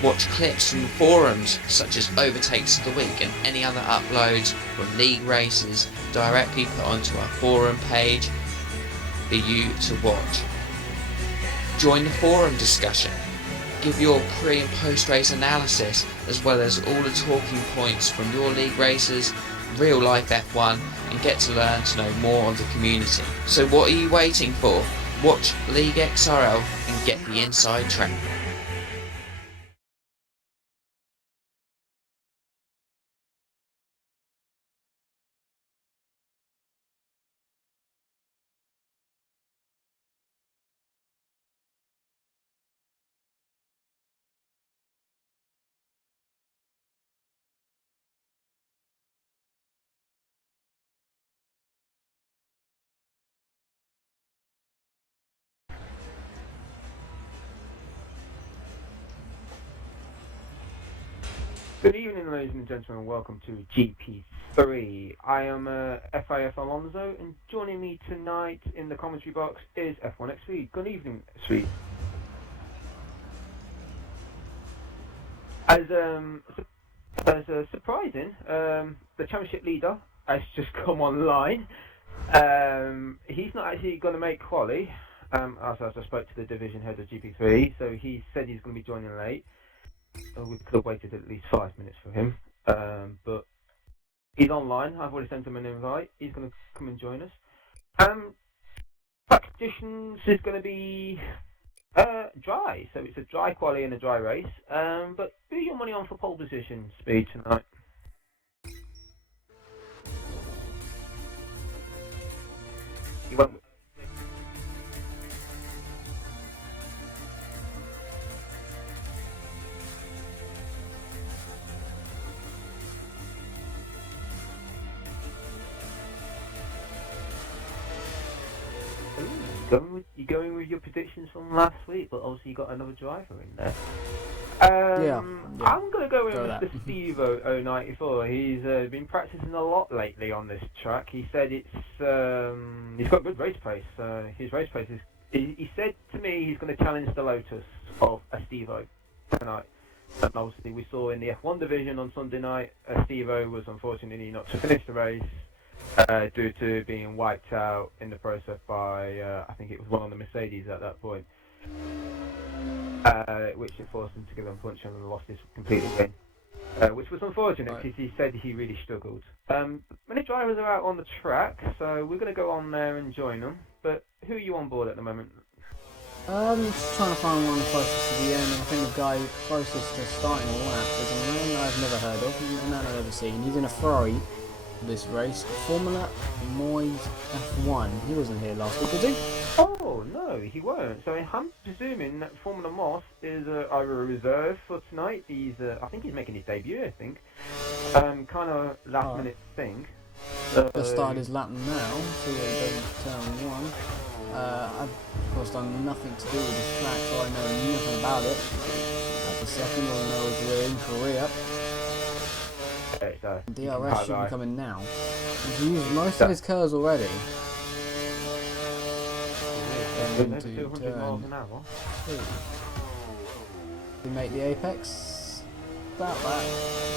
Watch clips from the forums such as overtakes of the week and any other uploads from league races directly put onto our forum page for you to watch. Join the forum discussion. Give your pre and post race analysis as well as all the talking points from your league races, real life F1, and get to learn to know more of the community. So what are you waiting for? Watch League XRL and get the inside track. Good evening, ladies and gentlemen, welcome to GP3. I am FIF Alonso, and joining me tonight in the commentary box is F1 XP. Good evening, XP. As surprising, the championship leader has just come online. He's not actually going to make quali, as I spoke to the division head of GP3, so he said he's going to be joining late. We could have waited at least 5 minutes for him, but he's online. I've already sent him an invite. He's going to come and join us. Track conditions is going to be dry, so it's a dry quali and a dry race. But who are your money on for pole position speed tonight? You won't. You're going with your predictions from last week, but obviously you got another driver in there. Yeah. I'm going to go with Mr. Steve 094. He's been practicing a lot lately on this track. He said he's got good race pace. His race pace is. He said to me he's going to challenge the Lotus of a Steve tonight. And obviously we saw in the F1 division on Sunday night, Steve was unfortunately not to finish the race. Due to being wiped out in the process by, I think it was one of the Mercedes at that point, which it forced him to give him a punch and lost his completely win, which was unfortunate because he said he really struggled. Many drivers are out on the track, so we're going to go on there and join them, but who are you on board at the moment? Just trying to find one closest to the end. I think the guy closest to starting a lap is a man I've never heard of, a man I've never seen. He's in a Ferrari this race, Formula Moise F1. He wasn't here last week, was he? Oh no, he weren't. So I'm presuming that Formula Moss is either a reserve for tonight. He's, I think he's making his debut. I think, kind of last minute thing. Just started his lap now. See what he does in turn one. I've of course done nothing to do with this track, so I know nothing about it. At the second, all I know is we're in Korea. DRS should be coming now. He's used most of his curves already. Into 200 miles an hour. Did he make the apex? About that.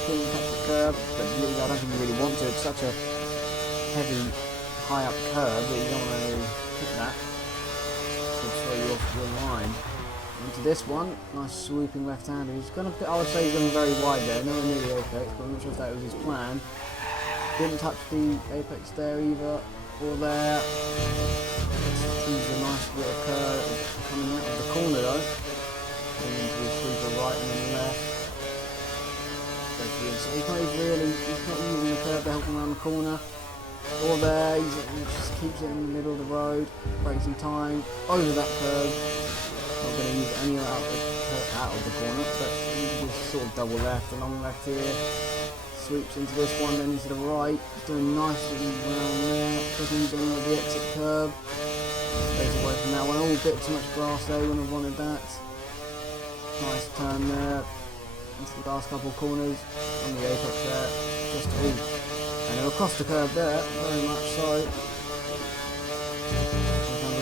Couldn't catch the curve, but I don't think you really want to. It's such a heavy, high up curve that you don't want to hit that. It'll throw you off your line. Into this one, nice swooping left-hander. He's gonna, I would say he's going very wide there, nowhere near the apex, but I'm not sure if that was his plan. Didn't touch the apex there either, or there. Seems a nice bit of curve coming out of the corner though. Going into his sweeper right and then left. So he's not using the curve to help him around the corner. Or there, he just keeps it in the middle of the road, breaks some time, over that curve. Not going to use any out of the corner, but he just sort of double left, along left here, sweeps into this one, then into the right, doing nicely around there, doesn't use any of the exit curb, stays away from that one, a bit too much grass there, wouldn't have wanted that, nice turn there, into the last couple of corners, on the apex there, just and then across the curb there, very much so.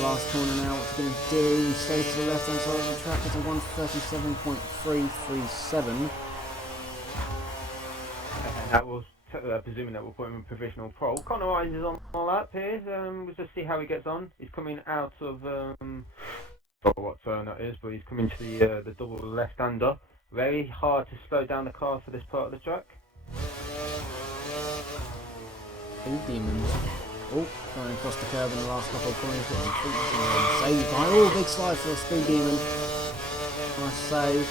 last corner now. What's he going to do? He stays to the left-hand side of the track. It's a 1:37.337. And that will, presuming that we'll put him in provisional pole. Conor Wise is on the lap here. We'll just see how he gets on. He's coming out of, I don't know what turn that is, but he's coming to the double left-hander. Very hard to slow down the car for this part of the track. Speed Demons. Oh, going across the curb in the last couple of corners. Saved by. Oh, big slide for a Speed Demon. Nice save.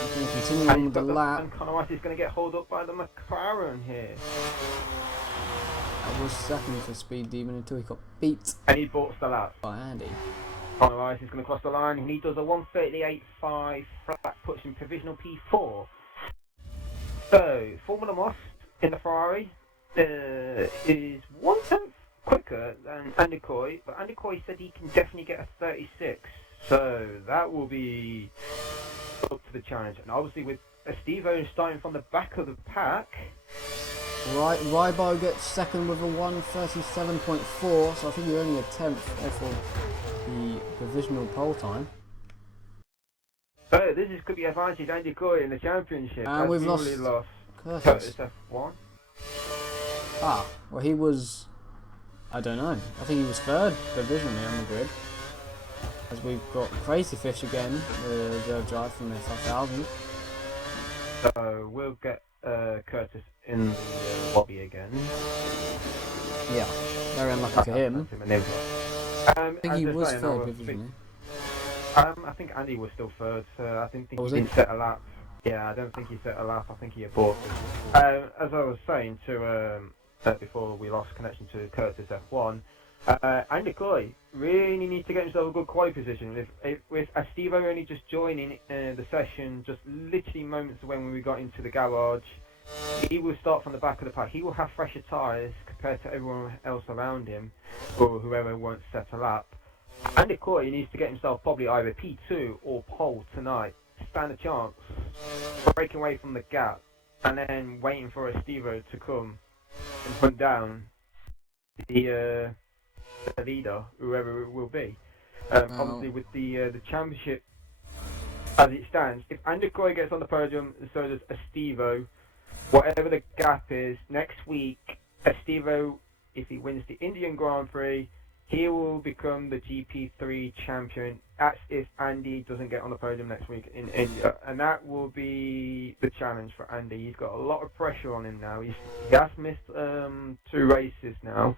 He's going to continue on with the lap. And Conor Wise is going to get hauled up by the McLaren here. That was second for Speed Demon until he got beat. And he bought the lap. By Andy. Conor Wise is going to cross the line, and he does a 1:38.5 flat, puts in provisional P4. So, Formula Moss in the Ferrari is 1/10 quicker than Andy Coy, but Andy Coy said he can definitely get a 36. So, that will be up to the challenge. And obviously, with Estevo starting from the back of the pack. Right, Rybo gets second with a 1:37.4, so I think he's only a tenth off of the provisional pole time. So this could be advantage Andy Coy in the championship. And we've lost Curtis F1. Ah, well he was, I don't know, I think he was third provisionally on the grid. As we've got Crazy Fish again, the reserve drive from the 5000. So we'll get Curtis in the lobby again. Yeah, very unlucky for him. I think he was third provisionally. I think Andy was still third, so I didn't think he didn't set a lap. Yeah, I don't think he set a lap, I think he aborted. As I was saying to before we lost connection to Curtis F1, Andy Coy really needs to get himself a good quali position. With Estevo only just joining the session, just literally moments when we got into the garage, he will start from the back of the pack. He will have fresher tyres compared to everyone else around him, or whoever won't set a lap. Andy Coy needs to get himself probably either P2 or pole tonight. Stand a chance, breaking away from the gap, and then waiting for Estevo to come and hunt down the leader, whoever it will be. Obviously, with the championship as it stands, if Andy Coy gets on the podium, so does Estevo. Whatever the gap is, next week, Estevo, if he wins the Indian Grand Prix, he will become the GP3 champion. That's if Andy doesn't get on the podium next week in India. And that will be the challenge for Andy. He's got a lot of pressure on him now. He has missed 2 races now,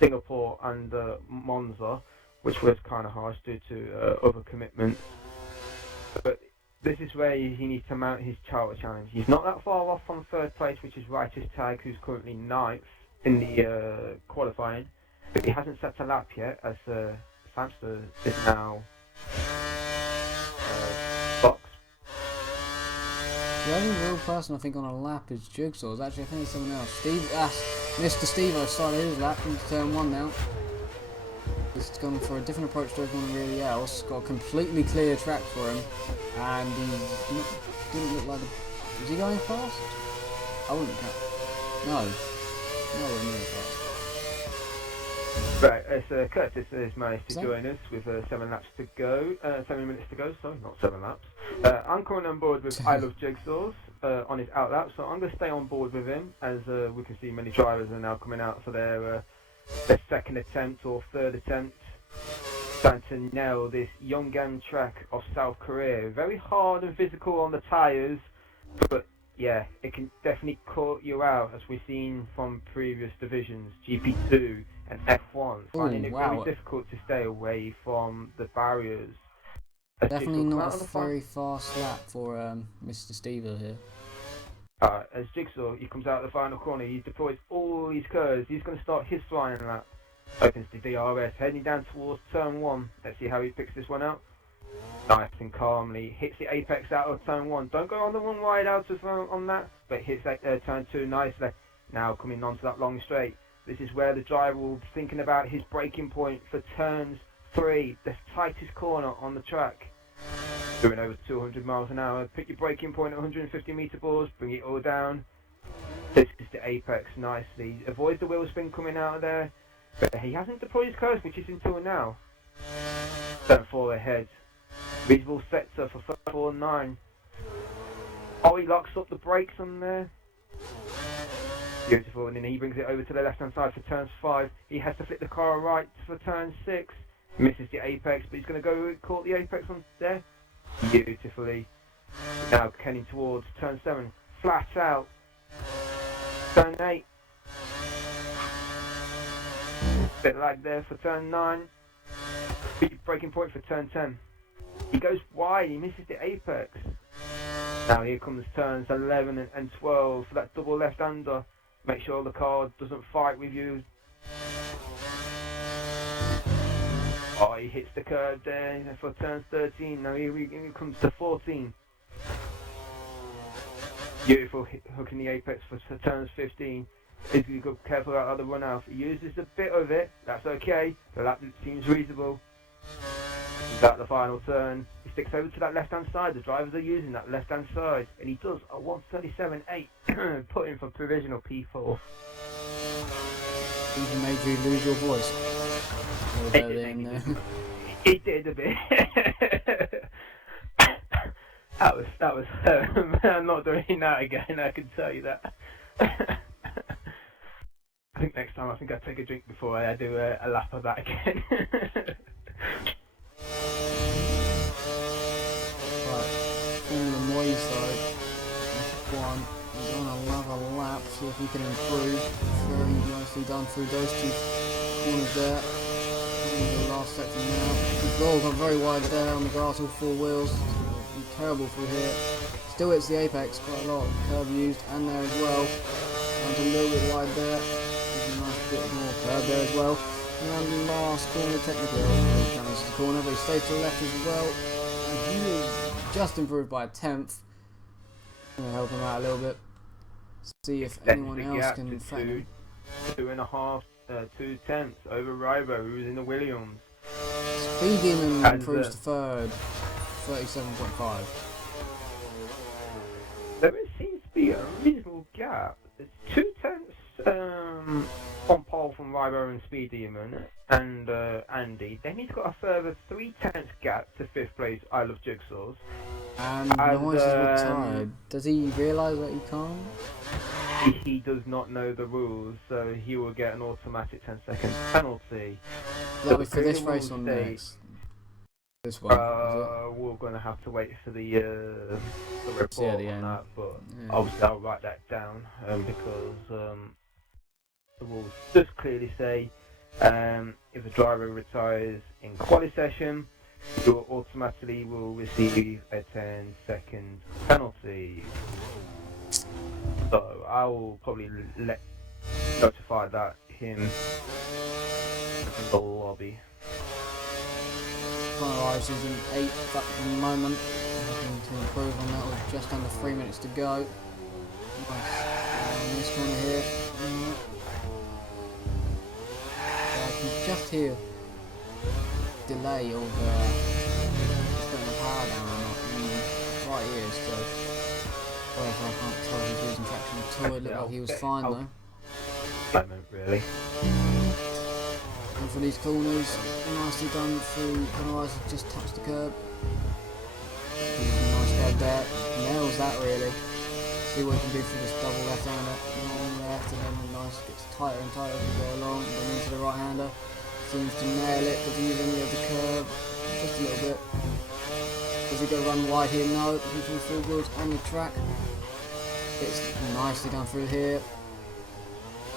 Singapore and Monza, which was kind of harsh due to other commitments. But this is where he needs to mount his charter challenge. He's not that far off from third place, which is Righteous Tag, who's currently 9th in the qualifying. But he hasn't set a lap yet, as Samster is now box. The only real person I think on a lap is Jigsaw's. Actually, I think it's someone else. Mr. Stevo started his lap into turn 1 now. He's gone for a different approach to everyone really else. Got a completely clear track for him, and he didn't look like. Was he going fast? I wouldn't count. No, nowhere near fast. Right, Curtis has managed to join us with 7 laps to go. 7 minutes to go. Sorry, not 7 laps. I'm coming on board with I Love Jigsaws on his out lap, so I'm going to stay on board with him, as we can see many drivers are now coming out for their second attempt or third attempt, trying to nail this Yongan track of South Korea. Very hard and physical on the tyres, but yeah, it can definitely cut you out, as we've seen from previous divisions, GP2 and F1, finding it really difficult to stay away from the barriers. Definitely not a very fast lap for Mr. Stevo here. As Jigsaw, he comes out of the final corner, he deploys all these curves, he's going to start his flying lap. Opens the DRS, heading down towards turn 1. Let's see how he picks this one out. Nice and calmly, hits the apex out of turn 1. Don't go on the one wide out on that, but hits turn 2 nicely. Now coming onto that long straight. This is where the driver will be thinking about his braking point for turns 3, the tightest corner on the track. Doing over 200 miles an hour. Pick your braking point at 150 meter balls, bring it all down. This is the apex nicely. Avoid the wheel spin coming out of there. But he hasn't deployed his curves, which is until now. Turn 4 ahead. Reasonable sector for 4-9. Oh, he locks up the brakes on there. Beautiful, and then he brings it over to the left hand side for turns 5. He has to flip the car right for turn 6. Misses the apex, but he's going to go caught the apex on there. Beautifully. Now heading towards turn 7. Flat out. Turn 8. Bit lag there for turn 9. Big braking point for turn 10. He goes wide, he misses the apex. Now here comes turns 11 and 12 for that double left-hander. Make sure the car doesn't fight with you. Oh, he hits the curb there for turns 13. Now here comes to 14. Beautiful hook in the apex for turns 15. He's going to be careful about the run out. He uses a bit of it, that's okay. The lap seems reasonable. He's at the final turn. He sticks over to that left hand side. The drivers are using that left hand side. And he does a 137.8, putting for provisional P4. Even made you lose your voice. It did a bit. that was I'm not doing that again, I can tell you that. I think next time I take a drink before I do a lap of that again. Right, on the Moy side, F1 is on another lap, see if he can improve. Very nicely done through those two corners there. In the last section now. The ball got very wide there on the grass, all 4 wheels. Terrible through here. Still hits the apex, quite a lot of curb used, and there as well. And a little bit wide there. There's a nice bit more curb there as well. And the last corner technically, he comes to the corner, but he stays to the left as well. And he is just improved by a 10th. I'm going to help him out a little bit. See if anyone else can threaten him. 2.5, 2 tenths over Ribo, who was in the Williams. Speed Demon improves to third, 37.5. There seems to be a reasonable gap. There's 2 tenths on pole from Ribo and Speed Demon and Andy. Then he's got a further 3 tenths gap to 5th place I Love Jigsaws. And Noise is retired. Does he realise that he can't? He does not know the rules, so he will get an automatic 10-second penalty. That'll be for this race or next? This one. We're going to have to wait for the report on that, but yeah. Obviously I'll write that down because the rules just clearly say if a driver retires in quali session, you automatically will receive a 10-second penalty. So I will probably notify that him in the lobby. Finalises in 8th at the moment. Looking to improve on that with just under 3 minutes to go. Nice. This corner here. I can just hear delay of putting the power down or not in the right ear, so whatever, I can't tell if he's losing traction at all. It looked like he was fine though. Really. And for these corners, nicely done through Penalise, just touched the curb. Nice curb there, nails that really. See what he can do for this double left-hander. Long left and then nice, gets tighter and tighter as we go along, and then into the right-hander. Seems to nail it, does he use any of the curb? Just a little bit. Does he go run wide here? No, he's from full wheels on the track. It's nicely done through here.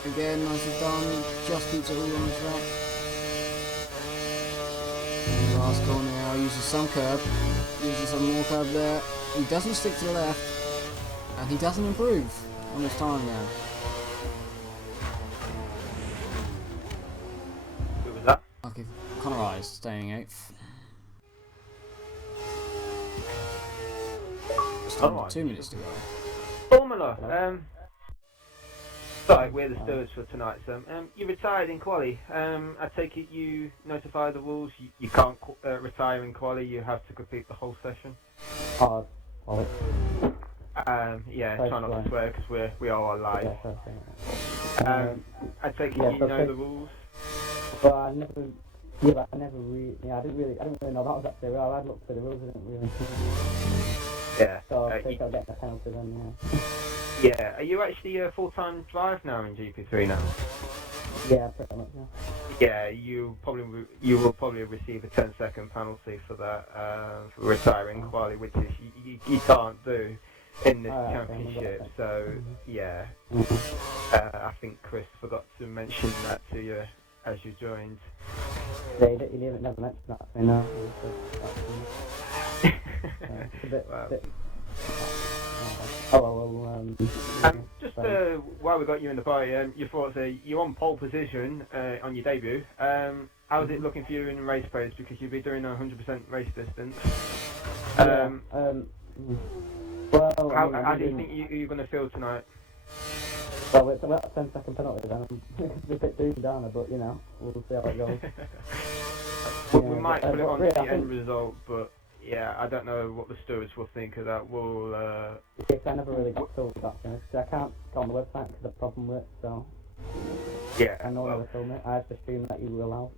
Again, nicely done, just keeps it all on the track. And the last corner now uses some curb, uses some more curb there. He doesn't stick to the left, and he doesn't improve on his time now. Who was that? Okay, Conorize staying 8th. Still 2 minutes to go. Formula. Sorry, we're the stewards for tonight. So, you retired in quali. I take it you notify the rules. You can't retire in quali. You have to complete the whole session. Yeah, try not to swear because we are live. I take it you know the rules. Well, I never Yeah, but I never really, I didn't really know that was actually real. I'd looked for the rules, I didn't really. Yeah. So I think I'll get the penalty then, Yeah. Are you actually a full-time drive now in GP3 now? Yeah, pretty much, yeah. Yeah, you will probably receive a 10-second penalty for that, for retiring quali, which is you can't do in this championship. Okay. So yeah, I think Chris forgot to mention that to you as you joined. Yeah, he never mentioned that to me, no. It's a bit, Wow. Just while we got you in the party, your thoughts are you're on pole position on your debut. How's it looking for you in race pace, because you'll be doing 100% race distance? Well, how do you think you're going to feel tonight? Well, it's about a 10-second penalty then. It's a bit doomed down, but we'll see how it goes. We might put it on the end result, but yeah, I don't know what the stewards will think of that. We'll. Yes, I never really got told that, because I can't go on the website because of the problem with it, so. Yeah. I know never told me. I just assume that you will allow.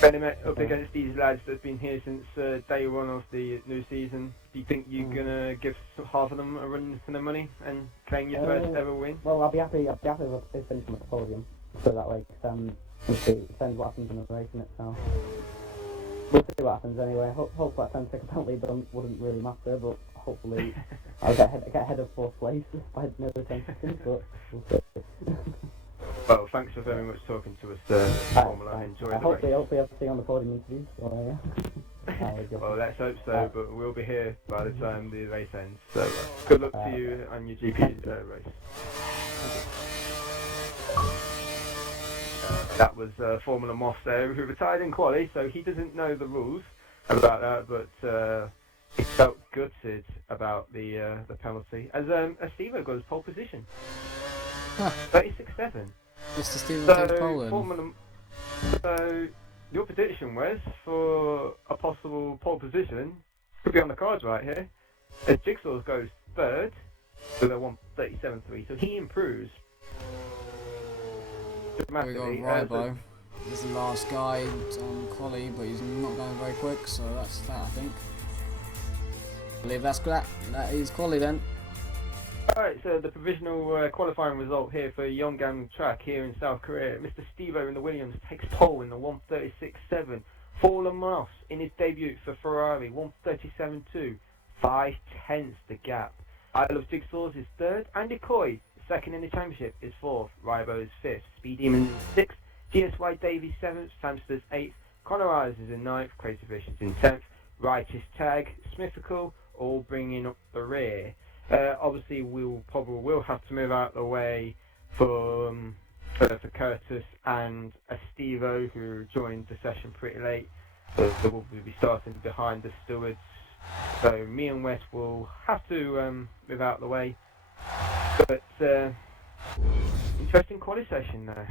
Benny met up against these lads that've been here since day one of the new season. Do you think you're gonna give half of them a run for the money and claim your first ever win? Well, I'll be happy if they finish them at the podium, so that way, it depends what happens in the race, innit, so. We'll see what happens anyway. Hopefully that 10-second penalty wouldn't really matter, but hopefully I'll get ahead of fourth place by another 10 seconds, but we'll see. Well, thanks for very much talking to us, Formula. Enjoy the race. Hopefully I'll see you on the podium interviews, so yeah. Well, let's hope so, but we'll be here by the time the race ends. So good luck to you on your GP race. That was Formula Moss there, who retired in quali, so he doesn't know the rules about that, but he felt gutted about the penalty. As Steve-O got his pole position. 36-7. Mr. Steven takes Poland. So your prediction, Wes, for a possible pole position could be on the cards right here. As Jigsaw's goes third with a 1:37.3, so he improves dramatically. We got Rybo. He's the last guy on quali, but he's not going very quick, so that's that, I think. I believe that's that. That is quali then. Alright, so the provisional qualifying result here for Yongan track here in South Korea. Mr. Steve-O in the Williams takes pole in the 1:36.7. Paul Moss in his debut for Ferrari, 1:37.2. 5/10 the gap. I Love Jigsaws is third. Andy Coy, second in the championship, is fourth. Rybo is fifth. Speed Demon is sixth. GSY Davies seventh. Samster's eighth. Connor Eyes is in ninth. Crazy Fish is in 10th. Righteous Tag, Smithical, all bringing up the rear. Obviously, we'll probably have to move out of the way for Curtis and Steve-O, who joined the session pretty late. So they will be starting behind the stewards. So me and Wes will have to move out of the way. But interesting quali session there.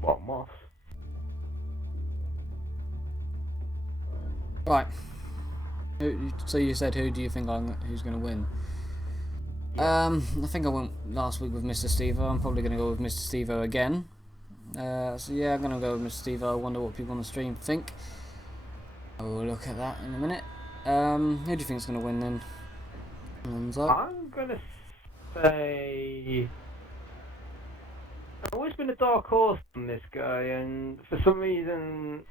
What, Moss? Right. So you said who do you think who's going to win? Yeah. I think I went last week with Mr. Steve-O. I'm probably going to go with Mr. Steve-O again. So yeah, I'm going to go with Mr. Steve-O. I wonder what people on the stream think. We'll look at that in a minute. Who do you think is going to win then? Hands up. I'm going to say... I've always been a dark horse on this guy, and for some reason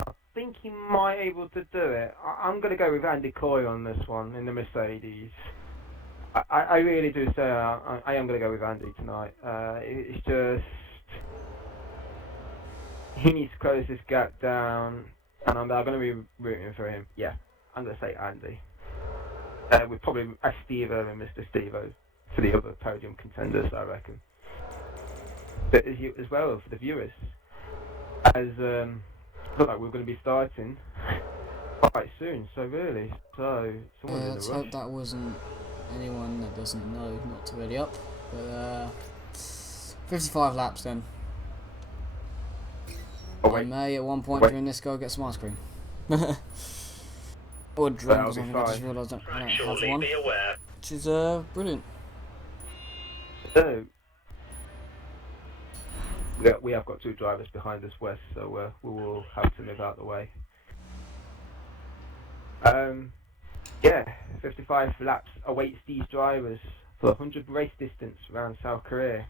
I think he might be able to do it. I'm going to go with Andy Coy on this one in the Mercedes. I really do say I am going to go with Andy tonight. It's just he needs to close this gap down, and I'm going to be rooting for him. Yeah, I'm going to say Andy. With probably Steve-O and Mr. Steve-O for the other podium contenders, I reckon. But as well for the viewers, as look like we're going to be starting quite soon, so really. So, someone's in a let's rush. hope that wasn't anyone that doesn't know not to ready up. But 55 laps then. Oh, I wait. may at one point Wait. during this go get some ice cream. Or drink That'll or be something. I just fine. realised I don't have Surely one. be aware. Which is brilliant. So, we have got 2 drivers behind us, West, so we will have to move out of the way. Yeah, 55 laps awaits these drivers for 100 race distance around South Korea.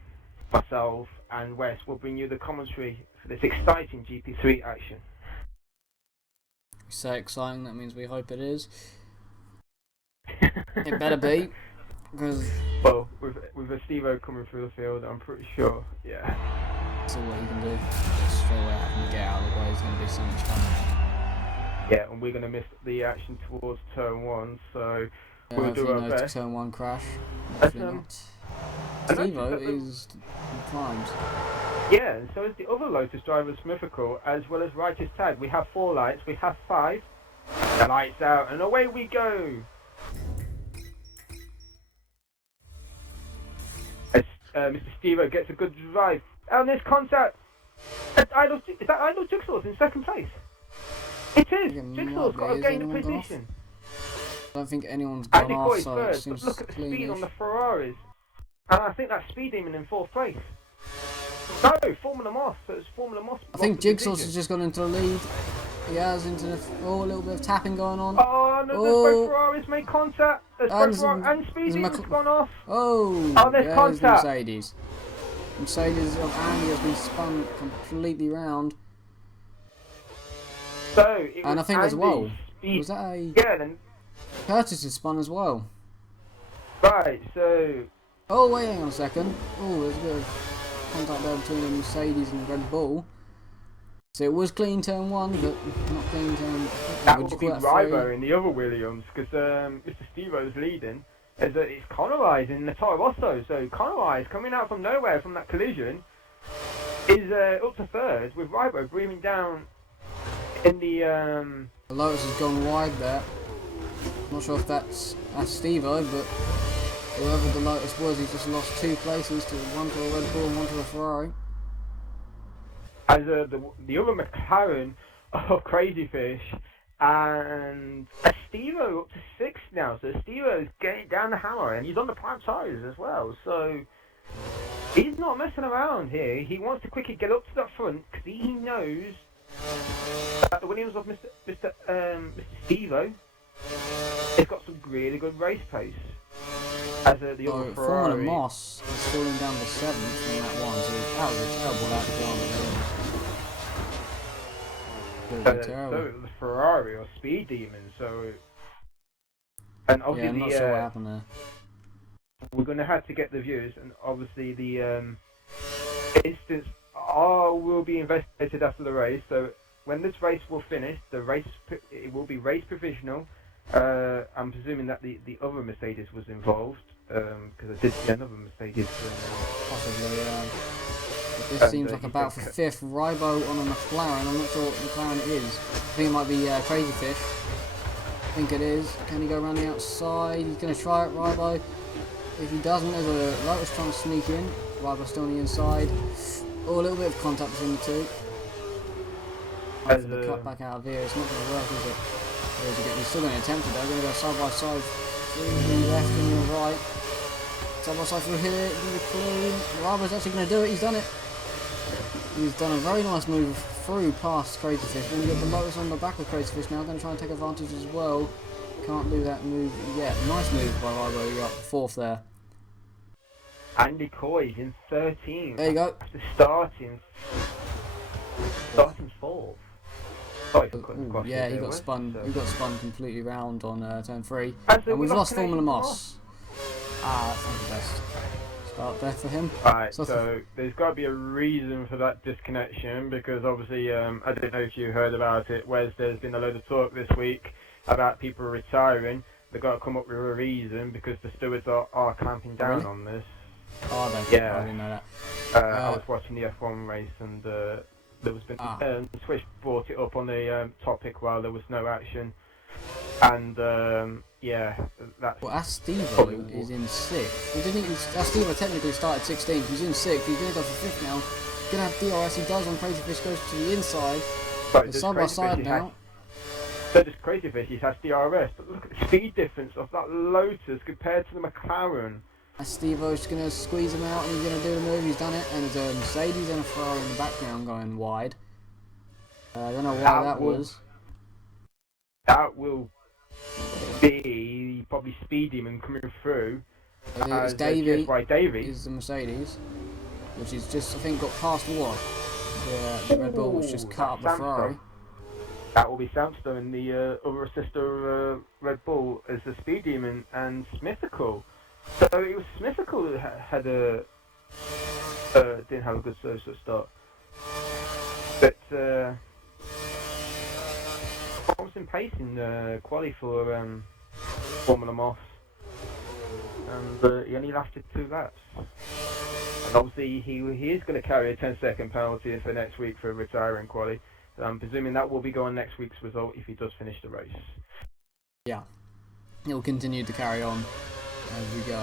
Myself and Wes will bring you the commentary for this exciting GP3 action. We say exciting, that means we hope it is. It better be, because Well, with a Steve-O coming through the field, I'm pretty sure, yeah. that's all what you can do. Just throw it out and get out of the way. It's going to be so much fun. Yeah, and we're going to miss the action towards turn 1, so Yeah, we'll do hopefully our no best. turn 1 crash. That's, Hopefully I not. noticed Steve-O that the- is primed. Yeah, and so is the other Lotus drivers, Mythical, as well as Righteous Tag. We have 4 lights, we have 5. The lights out, and away we go! As Mr. Steve-O gets a good drive. And there's contact! Is that Idle Jigsaw's in second place? It is! It might Jigsaw's be. got to Is gain the anyone gone off? position. I don't think anyone's gone Andy off, Coy's so it first, but seems look at the speed cleanish. on the Ferraris. And I think that's Speed Demon in 4th place. No, Formula Moss. So it's Formula Moss. I think lost the Jigsaw's position. has just gone into the lead. He has into the... Oh, a little bit of tapping going on. Oh, no, there's both Ferraris made contact. There's both Ferraris and Speed there's Demon's gone off. Oh, Oh, there's there's contact. Mercedes. Mercedes of Andy has been spun completely round. So, it was And I think Andy, as well, Speed. was that a... Yeah, then, Curtis is spun as well. right, so, Oh, wait, hang on a second. Oh, there's a bit of contact there between the Mercedes and Red Bull. So it was clean turn 1, but not clean turn... that would would you be call that Rybo three? in the other Williams, because Mr. Steve-O's leading. It's Conroy's in the Toro Rosso, so Conroy's coming out from nowhere from that collision is up to 3rd, with Rybo breathing down in the... The Lotus has gone wide there. Not sure if that's Steve-O, but whoever the Lotus was, he just lost 2 places, one to a Red Bull and one to a Ferrari. as the other McLaren of Crazy Fish, and Steve-O up to 6th now, so Steve-O is getting down the hammer, and he's on the prime tyres as well, so he's not messing around here. He wants to quickly get up to the front, because he knows that the Williams of Mr. Steve-O has got some really good race pace. As the other Formula Ferrari. Moss is falling down to 7th from that one, so that was a terrible lap one. So Terrible. the Ferrari or Speed Demon, so... And Yeah, obviously I'm not sure what happened there. we're going to have to get the views, and obviously the instance will be investigated after the race, so when this race will finish, it will be race provisional. I'm presuming that the other Mercedes was involved, because I did see another Mercedes. Possibly, This And, seems like he about for said- 5th. Rybo on a McLaren. I'm not sure what McLaren it is. I think it might be Crazy Fish. I think it is. Can he go around the outside? He's going to try it, Rybo. If he doesn't, there's a Lotus trying to sneak in. Rybo's still on the inside. Oh, a little bit of contact between the two. As, For the cut back out of here, it's not going to work, is it? Or is it? He's still going to attempt it. They're going to go side by side. Through the left and the right. Side by side through here. It's going to be clean. Rybo's actually going to do it. He's done it. He's done a very nice move through past Crazy Fish. Then you got the Lotus on the back of Crazy Fish now. Going to try and take advantage as well. Can't do that move yet. Nice move by Rybo. You're up 4th there. Andy Coy in 13th. There you go. After starting 4th. Sorry for cutting across Yeah, you he there, got Wes, spun. so- He got spun completely round on turn 3, And so and we we've lost Canadian Formula Moss. Moss. That's not the best start there for him. Right, So- so there's got to be a reason for that disconnection, because obviously, I don't know if you heard about it, Wes, there's been a load of talk this week about people retiring. They've got to come up with a reason, because the stewards are clamping down Really? on this. Oh, I don't. Yeah. I didn't know that. I was watching the F1 race, and there was been Ah. Switch brought it up on the topic while there was no action. And yeah, that's. Well, Astivo probably is in 6th. Well, didn't he? Astivo technically started 16th. He's in 6th. He's going to go for 5th now. Gonna have DRS. He does on Crazy Fish, goes to the inside. But It's side by side now. So does Crazy Fish, he has DRS, but look at the speed difference of that Lotus compared to the McLaren. Astivo's going to squeeze him out and he's going to do the move. He's done it. And there's a Mercedes and a Ferrari in the background going wide. I don't know why that was. That will be probably Speed Demon coming through. It's Davey. Davey is the Mercedes, which is just, I think, got past what? The Red Bull, which just cut up the Ferrari. That will be Samster and the other sister Red Bull as the Speed Demon and Smithical. So it was Smithical that had didn't have a good social start. But I was in pace in quali for Formula Moss, and he only lasted 2 laps. And obviously he is going to carry a 10-second penalty for next week for retiring quali. I'm presuming that will be going next week's result if he does finish the race. Yeah, it will continue to carry on as we go.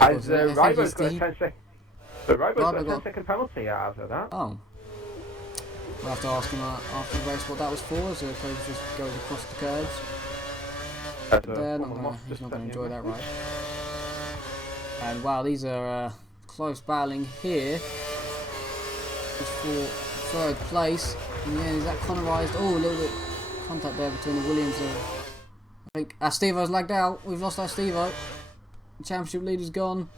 As Rybo's got a 10-second. So Rybo's got a 10-second penalty out of that. Oh. We'll have to ask him after the race what that was for, so if he just goes across the curbs. He's not going to enjoy that race. And wow, these are close battling here. Just for 3rd place. And yeah, is that Connorized? Oh, a little bit contact there between the Williams. I think Astivo's lagged out. We've lost Astivo. The championship leader's gone.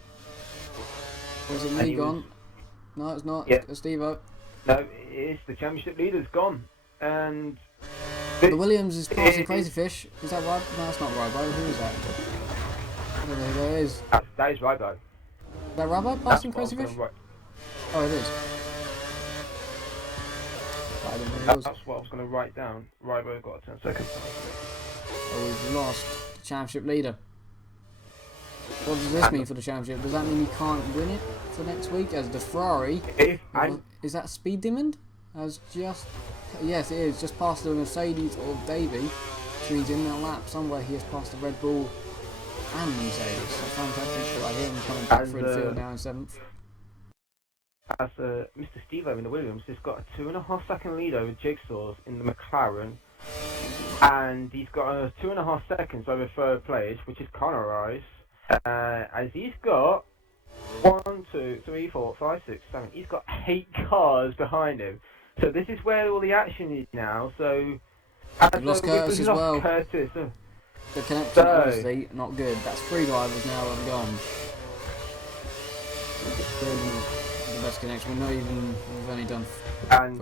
Or is it me gone? No, it's not. Yeah. Astivo. No, it's the championship leader's gone. And the Williams is passing Crazy Fish. Is that right? No, that's not Rybo. Who is that? There is. That is Rybo. Is that Rybo passing Crazy Fish? Oh, it is. That's what I was going to write down. Rybo got a 10-second. So we've lost the championship leader. What does this mean for the championship? Does that mean he can't win it for next week? As the Ferrari, is that Speed Demon? As just, yes, it is. Just past the Mercedes or Davey, which means in that lap somewhere he has passed the Red Bull and Mercedes. That's fantastic. Like him coming back through the field now in 7th. As Mr. Steve-O in the Williams has got a 2.5-second lead over Jigsaw's in the McLaren, and he's got a 2.5 seconds over 3rd place, which is Connorized, as he's got 1, 2, 3, 4, 5, 6, 7. He's got 8 cars behind him. So this is where all the action is now. So they've lost Curtis as well. The connection obviously not good. That's 3 drivers now and gone. The best connection. We've only done. And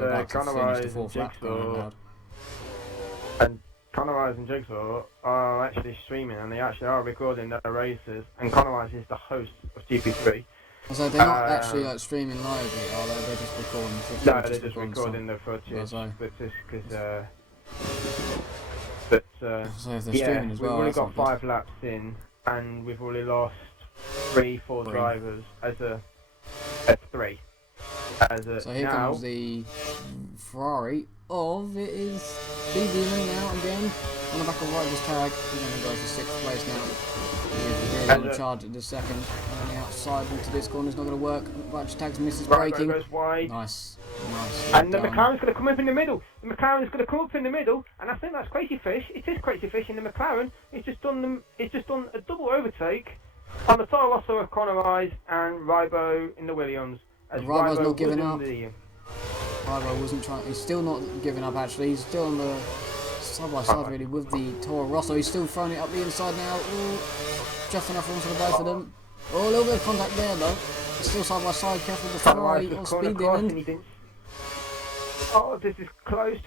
Connorized and Jigsaw are actually streaming, and they actually are recording their races. And Connorized is the host of GP3. So they're not actually like streaming live, are they? They're just recording. No, they're just recording the footage. So if they're streaming as well, we've only got 5 laps in, and we've already lost 3, 4 drivers as 3. So here comes the Ferrari of it is Speed Demon now again on the back of Ryder's tag. He's going to go for 6th place now. He's going to charge at the 2nd. And on the outside into this corner is not going to work. Ryder's tag misses braking. Goes wide. Nice. And the McLaren's going to come up in the middle. The McLaren's going to come up in the middle, and I think that's Crazy Fish. It is Crazy Fish in the McLaren. It's just done a double overtake on the Toro Rosso of Connorized and Rybo in the Williams. Rybo's not giving up. Rybo wasn't trying. He's still not giving up. Actually, he's still on the side by side really with the Toro Rosso. He's still throwing it up the inside now. Ooh, just enough room for the both of them. Oh, a little bit of contact there though. It's still side by side. Careful with the Ferrari or Speed Demon. Oh, this is close.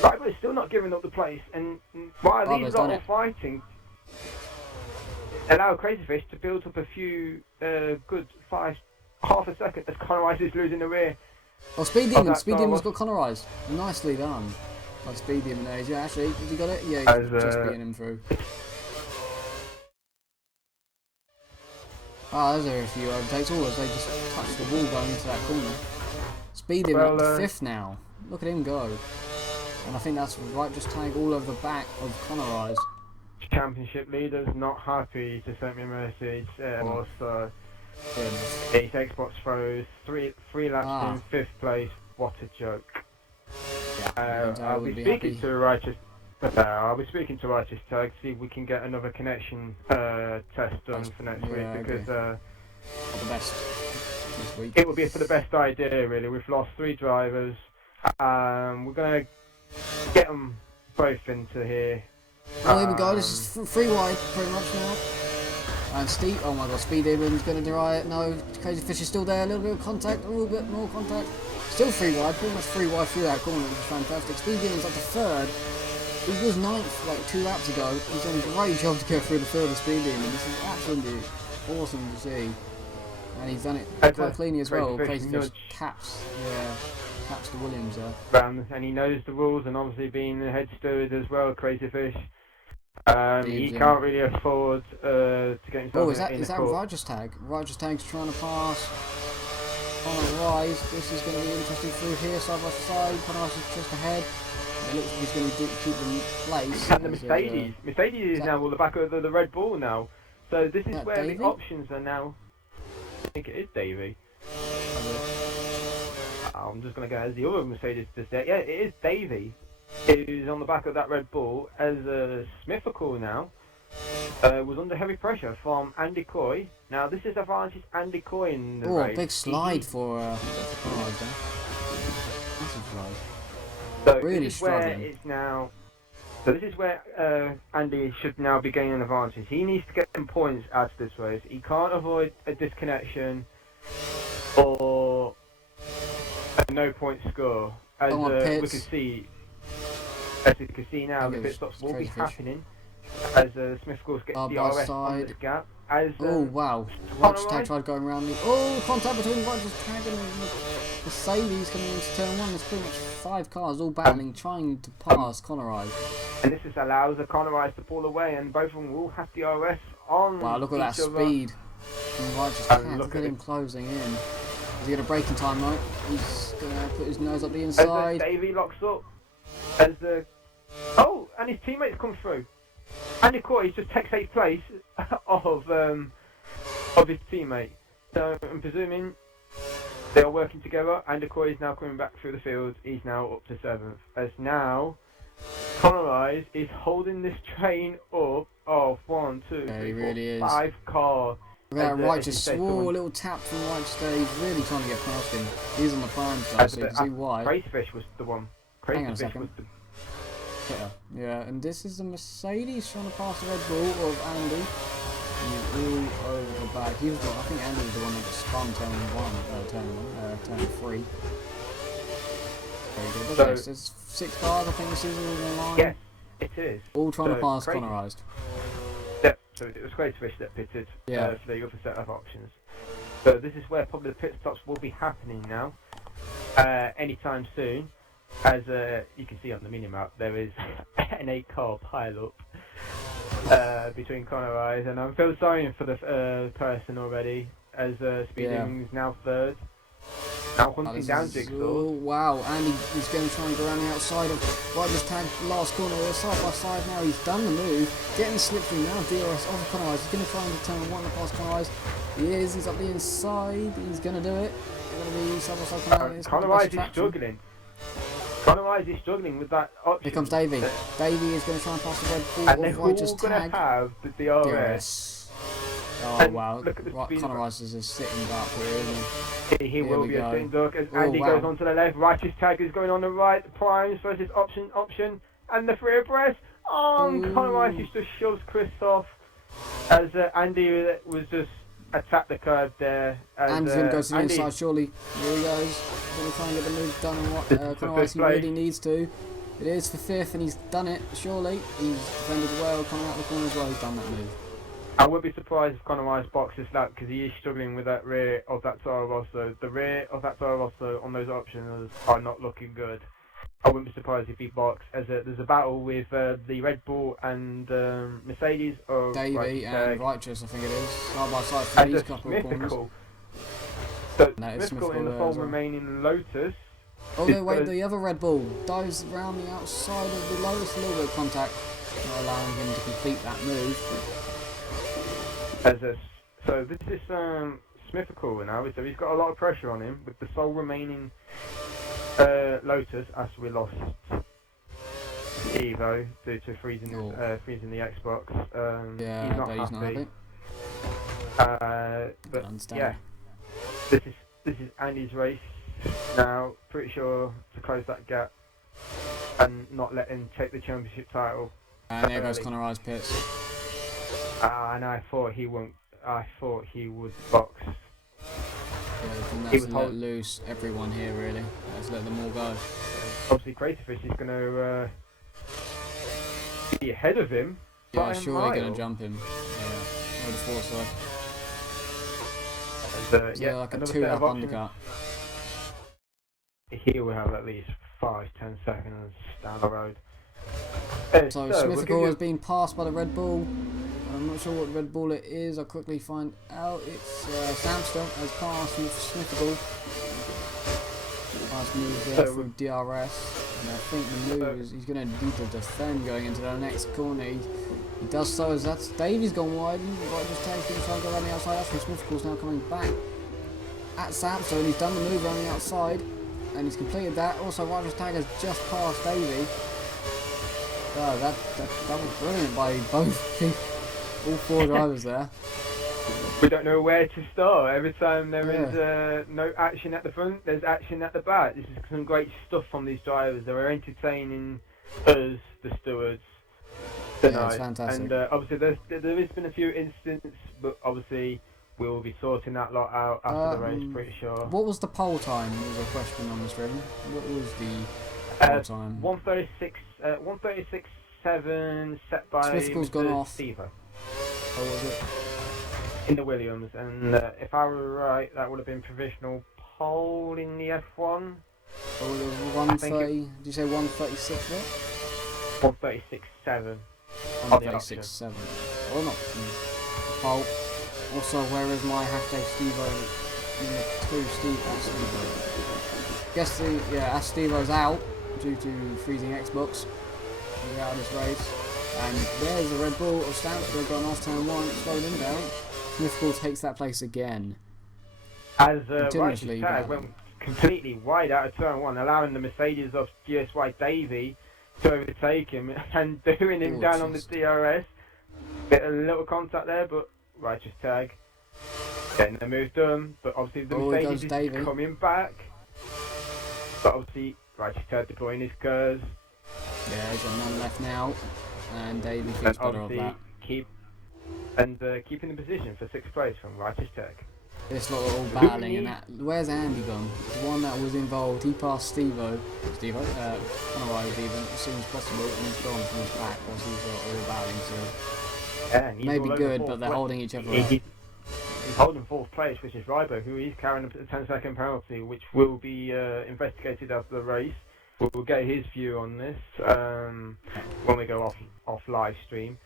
Rybo is still not giving up the place, and while these lot are fighting, allow Crazy Fish to build up a few good half a second as Connorized is losing the rear. Oh, Speed Demon's got Connorized. Nicely done by Speed Demon there. Yeah, actually, has he got it? Yeah, he's just beating him through. There's a few overtakes. All as they just touch the wall going into that corner. Speed Demon at 5th now. Look at him go. And I think that's right, just tag all over the back of Conorize. Championship leaders not happy to send me a message. Also, his Xbox throws three laps in 5th place. What a joke. Yeah, I'll be speaking to Righteous. I'll be speaking to Righteous Tag, see if we can get another connection test done for next week, because the best this week. It would be for the best idea, really. We've lost 3 drivers. We're gonna get them both into here. Oh, here we go. This is 3 wide, pretty much now. And Steve, oh my god, Speed Demon's going to deny it. No, Crazy Fish is still there. A little bit of contact, a little bit more contact. Still 3 wide, pretty much 3 wide through that corner, which is fantastic. Speed Demon's up to 3rd. He was 9th like 2 laps ago. He's done a great job to go through the 3rd of Speed Demon. This is absolutely awesome to see. And he's done it quite cleanly as well. Crazy Fish taps the Williams there. And he knows the rules, and obviously being the head steward as well, Crazy Fish. He can't really afford to get himself is that Righteous Tag? Righteous Tag's trying to pass on a rise. This is going to be interesting through here, side by side. Conorize is just ahead. It looks like he's going to keep them in place. And the Mercedes. Mercedes is now on the back of the Red Bull now. So this is where Davey? the options are now. I think it is Davey. I'm just going to go as the other Mercedes just there. Yeah, it is Davey, who's on the back of that Red Bull, as Smithical now was under heavy pressure from Andy Coy. Now this is advantage Andy Coy in the race. A big slide for Conorize there. Massive slide. So really this is where struggling. it's now. So this is where Andy should now be gaining an advantage. He needs to get some points out of this race. He can't avoid a disconnection or a no-point score. As we can see, now, the pit stops will be happening as Smith Course gets DRS on this gap. Wow! Righteous Tag tried going around me. Oh, contact between Righteous Tag and Mercedes coming into turn 1. There's pretty much 5 cars all battling, trying to pass Conorize. And this just allows the Conorize to pull away, and both of them will have DRS on. Wow! Look at that speed from Righteous Tag. Look at him closing in. Is he going to break in time, though? He's going to put his nose up the inside. As Davey locks up. And his teammates come through. Andy Coy just takes 8th place of his teammate. So I'm presuming they are working together. Andy Coy is now coming back through the field. He's now up to 7th. As now, Conorize is holding this train up of 1, 2, 3, 4, 5 cars. Look at that Righteous, a little tap from Righteous there. He's really trying to get past him. He's on the prime side, so you can see why. Crazy Fish was the one. Crazy Fish was the... Yeah, and this is the Mercedes trying to pass the Red Bull of Andy. He's all over the back. I think Andy was the one that got spun turn 3. Very good. So, there's 6 cars, I think this is all in the line. Yes, it is. All trying to pass Conorize. Yeah, so it was Crazy Fish that pitted for the other set of options. So this is where probably the pit stops will be happening now, anytime soon. As you can see on the minimap, there is an 8-car pile-up between Conorize, and I feel sorry for the person already, as Speeding is now 3rd. Now hunting down Jigsaw. Oh wow, and he's going to try and go around the outside of Righteous Tag, last corner, they're side by side now. He's done the move, getting slippery now. DRS off of Conorize. He's going to try and turn 1 to pass Conorize. He's up the inside, he's going to do it. He's going to be side by side. Conorize is struggling. Conorize is struggling with that option. Here comes Davey. Davey is going to try and pass the Red Bull and they're Righteous all going Tag. to have the DRS. Oh and wow, look at the Conorize is just sitting duck here, isn't he? He will be a sitting duck as Andy goes on to the left. Righteous Tag is going on the right. Primes versus option, and the free abreast. Conorize just shoves Chris off as Andy was just attacked the curb there. Andy's going to go to the inside, surely. Here he goes. Going to try and get the move done on what Conorize he really needs to. It is for 5th, and he's done it, surely. He's defended well, coming out the corner as well. He's done that move. I would be surprised if Conorize boxes that, because he is struggling with that rear of that Toro Rosso. The rear of that Toro Rosso on those options are not looking good. I wouldn't be surprised if he boxed, as there's a battle with the Red Bull and Mercedes of Davey and Righteous, I think it is, side by side for these couple of corners. So Smithical in the pole remaining Lotus Oh no, wait, the other Red Bull dives around the outside of the lowest little bit of contact, not allowing him to complete that move. So this is Smithical now, so he's got a lot of pressure on him with the sole remaining Lotus as we lost Evo due to freezing the Xbox. Yeah, he's not happy. But yeah, this is Andy's race now. Pretty sure to close that gap and not let him take the championship title. And there goes Conor Pits. And I thought he would box. Yeah, that's let loose everyone here really. Let's let them all go. Obviously, Craterfish is going to be ahead of him. Yeah, surely going to jump him. Yeah, I would have thought so. And, yeah, like a 2-lap undercut. He will have at least 5-10 seconds down the road. So Smithical has been passed by the Red Bull. I'm not sure what Red Bull it is. I'll quickly find out. It's Samster has passed Smithical. Nice move there through DRS. And I think the move is he's going to need to defend going into the next corner. He does so as that's Davy's gone wide. Right, just taking trying to go around the outside. That's from Smithical's now coming back at Samster, and he's done the move around the outside. And he's completed that. Also, Roger's tag has just passed Davey. Oh, that was brilliant by both all 4 drivers there. We don't know where to start. Every time there is no action at the front, there's action at the back. This is some great stuff from these drivers. They were entertaining us, the stewards, tonight. Yeah, it's fantastic. And obviously there has been a few incidents, but obviously we'll be sorting that lot out after the race, pretty sure. What was the pole time? There was a question on the stream. What was the pole time? 136.7 set by Smithical's gone off. Stevo. Oh, was it? In the Williams, and if I were right, that would have been provisional pole in the F1. Oh, the 130. Did you say 136? What? 136.7. 136.7. Well, not pole. Also, where is my hashtag Stevo? Number 2, Stevo. Guess as Stevo's out due to freezing Xbox. He's out of this race. And there's the Red Bull of Stamford gone off turn 1, slowed him down. Smithical takes that place again. As Righteous Tag went completely wide out of turn 1, allowing the Mercedes of GSY Davey to overtake him and doing him down on the DRS. A little contact there, but Righteous Tag getting the move done. But obviously the Mercedes is coming back. But obviously Righteous Tag deploying his curves. Yeah, he's got none left now. And Davey thinks better of that. Keeping the position for 6th place from Righteous Tech. This lot are all battling, and that. Where's Andy gone? The one that was involved. He passed Conor Riley even as soon as possible, and he's gone from his back whilst these lot are all battling. So maybe good, but they're holding each other up. He's holding 4th place, which is Rybo, who is carrying a 10-second penalty, which will be investigated after the race. We'll get his view on this when we go off live stream.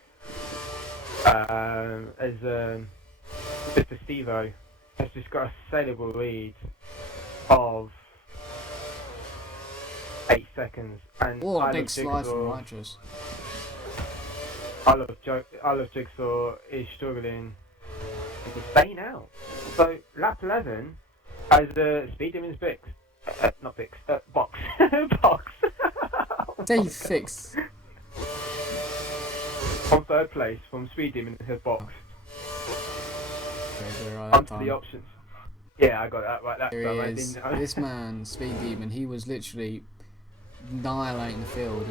As Mr. Stevo has just got a saleable lead of 8 seconds, and a big slide from Righteous. I love Jigsaw is struggling to stay now. So lap 11 as Speed Demon's fixed. Not fixed, box. Box. They fixed. On 3rd place from Speed Demon has boxed. Onto the options. Yeah, I got that right that time. I didn't know. This man, Speed Demon, he was literally annihilating the field.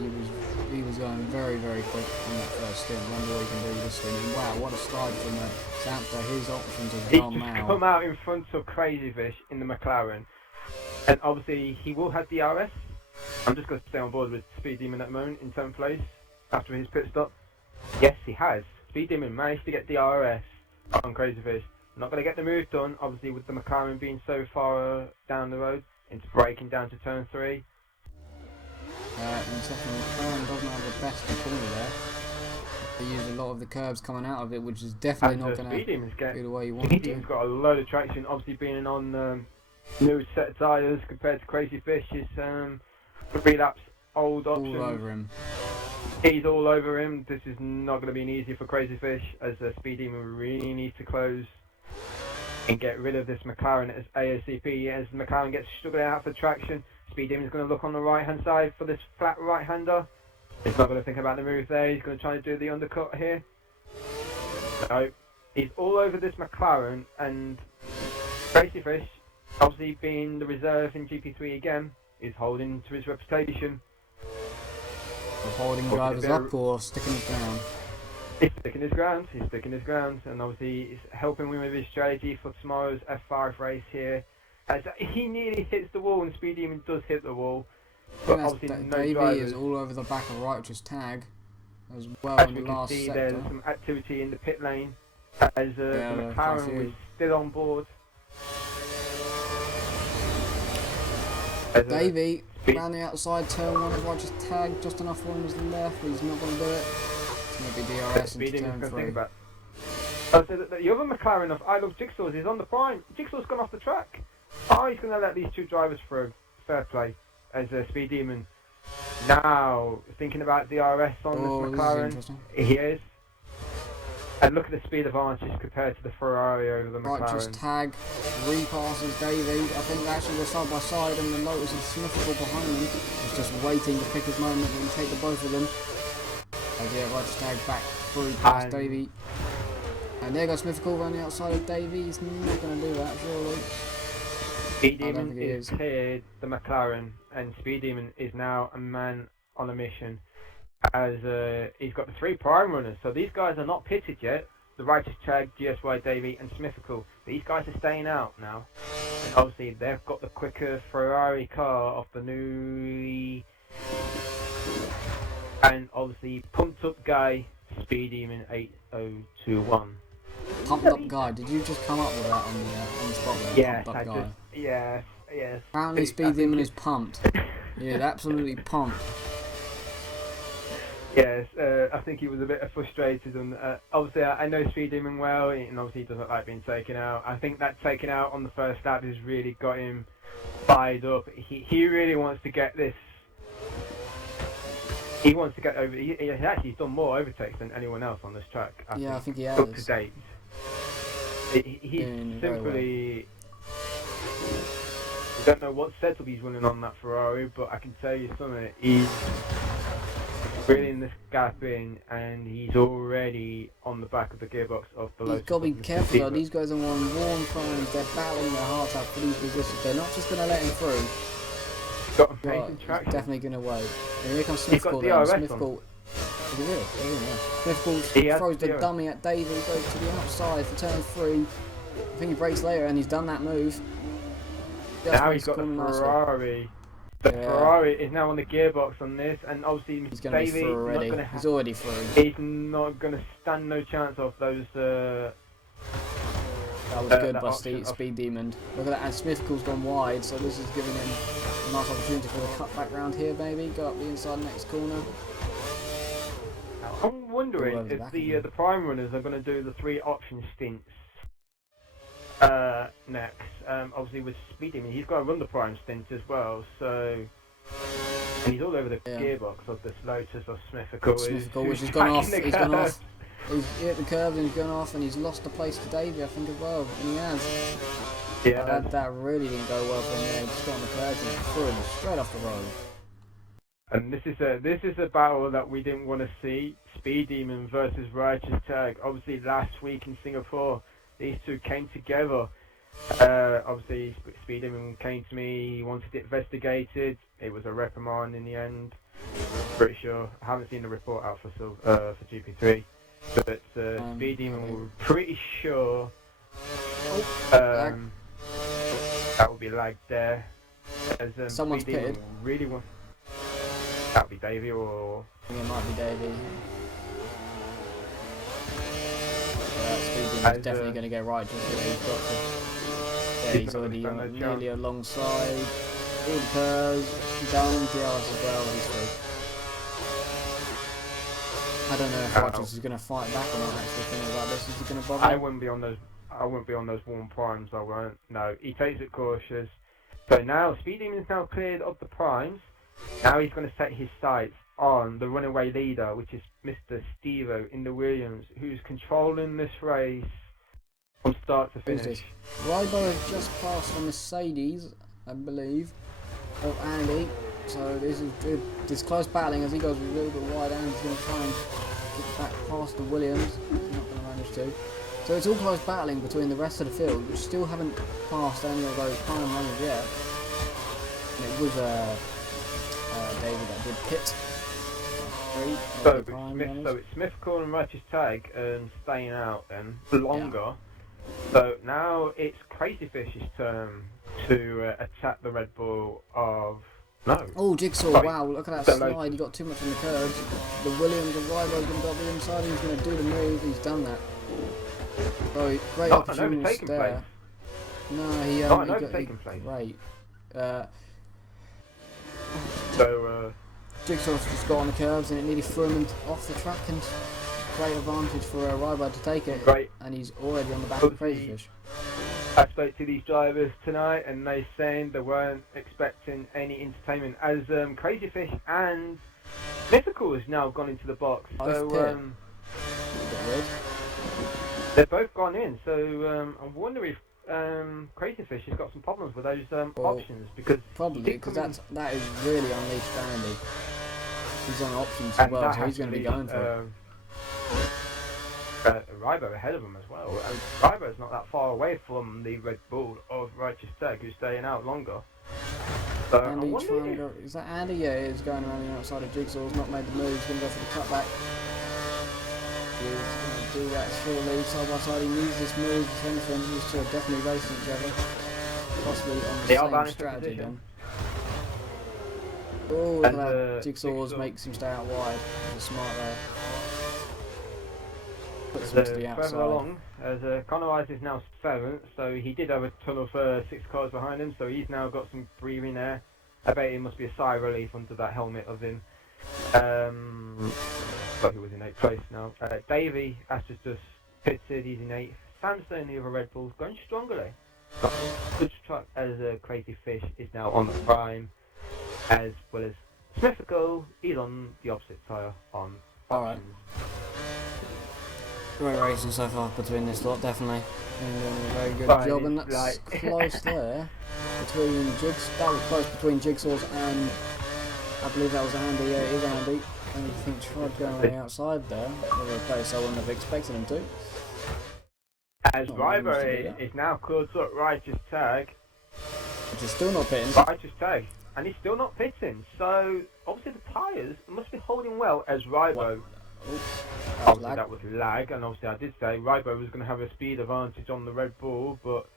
He was going very, very quick on that first stint. I wonder what he can do this stint. And wow, what a slide from Samster. His options have gone now. He's come out in front of Crazy Fish in the McLaren. And obviously he will have DRS. I'm just going to stay on board with Speed Demon at the moment in 10th place after his pit stop. Yes, he has. Speed Demon managed to get DRS on Crazy Fish. Not going to get the move done, obviously, with the McLaren being so far down the road. Into braking down to turn 3. In second, McLaren doesn't have the best corner there. They use a lot of the curves coming out of it, which is definitely not going to be the way you want it to. Speed Demon's got a load of traction, obviously being on new set of tyres compared to Crazy Fish. Is 3 laps old option. All over him. He's all over him. This is not going to be an easy for Crazy Fish, as Speed Demon really needs to close and get rid of this McLaren as ASAP. As McLaren gets struggling out for traction, Speed Demon's going to look on the right hand side for this flat right hander. He's not going to think about the move there. He's going to try to do the undercut here. So he's all over this McLaren, and Crazy Fish, obviously being the reserve in GP3 again, is holding to his reputation. He's holding drivers up or sticking his ground. He's sticking his ground. He's sticking his ground, and obviously he's helping him with his strategy for tomorrow's F5 race here. As he nearly hits the wall, and Speed Demon does hit the wall. But obviously no Davey drivers. is all over the back of Righteous Tag as well As in we the can last see, sector. there's some activity in the pit lane as the quite a McLaren few. was still on board. As, Davey Speed- round the outside turn 1 of Righteous Tag, just enough for him was left, but he's not going to do it. It's going to be DRS Speed into Demon's turn going to 3. think about. Oh, so the other McLaren of I Love Jigsaw's is on the prime. Jigsaw's gone off the track. Oh, he's going to let these two drivers through. Fair play. As Speed Demon now thinking about DRS on Oh, this this is McLaren. interesting. He is. And look at the speed advantage compared to the Ferrari over the Righteous McLaren. Tag repasses Davey. I think actually they're side by side, and the Lotus and Smithable behind them. He's just waiting to pick his moment and take the both of them. As yeah, Righteous Tag back through past And- Davey. And there goes Smithable around the outside of Davey. He's not going to do that, surely. Speed I don't Demon think he is is. cleared the McLaren, and Speed Demon is now a man on a mission, as he's got the 3 prime runners. So these guys are not pitted yet. The Righteous Tag, GSY Davey, and Smithical. These guys are staying out now, and obviously they've got the quicker Ferrari car of the new, and obviously pumped up guy Speed Demon 8021. Pumped up guy. Did you just come up with that on the spot there? Yes, Pumped I up guy. just yes. Apparently I Speed think Demon it- is pumped. Yeah, absolutely pumped. Yes, I think he was a bit frustrated, and obviously I know Speed Demon well, and obviously he doesn't like being taken out. I think that taken out on the first lap has really got him fired up. He really wants to get this. He wants to get over. He actually done more overtakes than anyone else on this track. Yeah, I think he up to has. date. He's Doing very well. simply. I don't know what setup he's running on that Ferrari, but I can tell you something. He's bringing this gap in, and he's already on the back of the gearbox of the Lotus. You've got to be of Mr. careful though, Stever. these guys are on warm times, they're battling their hearts out for these positions, they're not just going to let him through, Got but amazing he's traction. definitely going to wait. And here comes He's got Smithable then, DRS on. Smithable, is he really? Yeah. Smithable He has throws the DRS. dummy at Davey, goes to the outside for turn 3, I think he brakes later and he's done that move. Just Now when he's got the cornered nicely. Ferrari. The Yeah. Ferrari is now on the gearbox on this, and obviously He's going to be Davey through already, not going he's to. already through. He's not going to stand no chance of those. That was good that by option of- Speed Demon. Look at that, and Smithical's gone wide, so this is giving him a nice opportunity for the cut back round here, maybe. Go up the inside next corner. I'm All wondering over the if back the of him. the prime runners are going to do the 3 option stints next. Obviously with Speed Demon, he's got to run the prime stint as well. So, and he's all over the Yeah. gearbox of this Lotus of Smithical. Smithable, which has gone off. He's gone off. He's hit the curve and he's gone off, and he's lost the place to Davey, I think, as well. And he has. Yeah, That really didn't go well for him there. He just got on the curves and threw him straight off the road. and this is a battle that we didn't want to see. Speed Demon versus Righteous Tag. Obviously last week in Singapore, these two came together. Obviously Speed Demon came to me, he wanted it investigated. It was a reprimand in the end. Pretty sure. I haven't seen the report out for GP3, but Speed Demon were pretty sure that would be lag there. As Someone's Speed Demon pitted. really want. That would be Davey or. I think it might be Davey. Yeah, Speed Demon's As, definitely going to get right. Just he's got to. Yeah, He's he's not already gonna stand no nearly chance. alongside. All the curves, down DRS as well. He's through. I don't know if Ow. Righteous is going to fight back or not. Actually, thinking about this, is he going to bother? I wouldn't be on those. I won't be on those warm primes, I won't. No, he takes it cautious. So now, Speed Demon's now cleared of the primes. Now he's going to set his sights on the runaway leader, which is Mr. Stevo in the Williams, who's controlling this race from start to finish. Rybo has just passed the Mercedes, I believe, of Andy. So this is good. This close battling as he goes a little bit wide, and he's going to try and get back past the Williams. He's not going to manage to. So it's all close battling between the rest of the field, which still haven't passed any of those prime runners yet. And it was David that did pit. So it's Smith calling Righteous Tag and staying out then longer. Yeah. So now it's Crazy Fish's turn to attack the Red Bull of... No. Oh, Jigsaw, sorry. Wow, look at that slide. He got too much on the curbs. The Williams and Rybo's going to go up the inside. He's going to do the move. He's done that. Oh, great opportunity there. No, he got great. Jigsaw's just got on the curves and it nearly threw him off the track, and great advantage for Rybo to take it. Right. And he's already on the back of Crazy Fish. I spoke to these drivers tonight and they saying they weren't expecting any entertainment as Crazy Fish and Mythical has now gone into the box. So they've both gone in. So I wonder if Crazy Fish has got some problems with those options, because probably because that is really unleashed Andy. He's on options as well, so he's going to be going for it. Rybo ahead of him as well. Rybo's not that far away from the Red Bull of Righteous Tag, who's staying out longer. So Andy trying to go, is that Andy? Yeah, he's going around the outside of Jigsaw's, not made the move. He's going to go for the cutback. He's going to do that surely, side by side. He needs this move. If anything, these two are definitely racing each other. Possibly on the same strategy then. Oh, look at that. Jigsaw's makes him stay out wide. He's smart there. Puts him to the outside. Further along, as Conor Wise is now 7th, so he did have a ton of 6 cars behind him, so he's now got some breathing there. I bet it must be a sigh of relief under that helmet of him. So he was in 8th place now. Davey has just pitted, he's in 8th. Samson, the other Red Bull's going strongly. Good truck as Crazy Fish is now on the prime, as well as Smythical, he's on the opposite tyre on Alright. Great racing so far between this lot, definitely. And doing a very good job, and that's close there. Between that was close between Jigsaw's and I believe that was Andy. Yeah, it is Andy. And I think tried going on the outside there. A place I wouldn't have expected him to. As Rybo is now caught up Righteous Tag. Which is still not pitting. Righteous Tag. And he's still not pitting. So obviously the tyres must be holding well as Rybo. Obviously that was lag, and obviously I did say Rybo was going to have a speed advantage on the Red Bull, but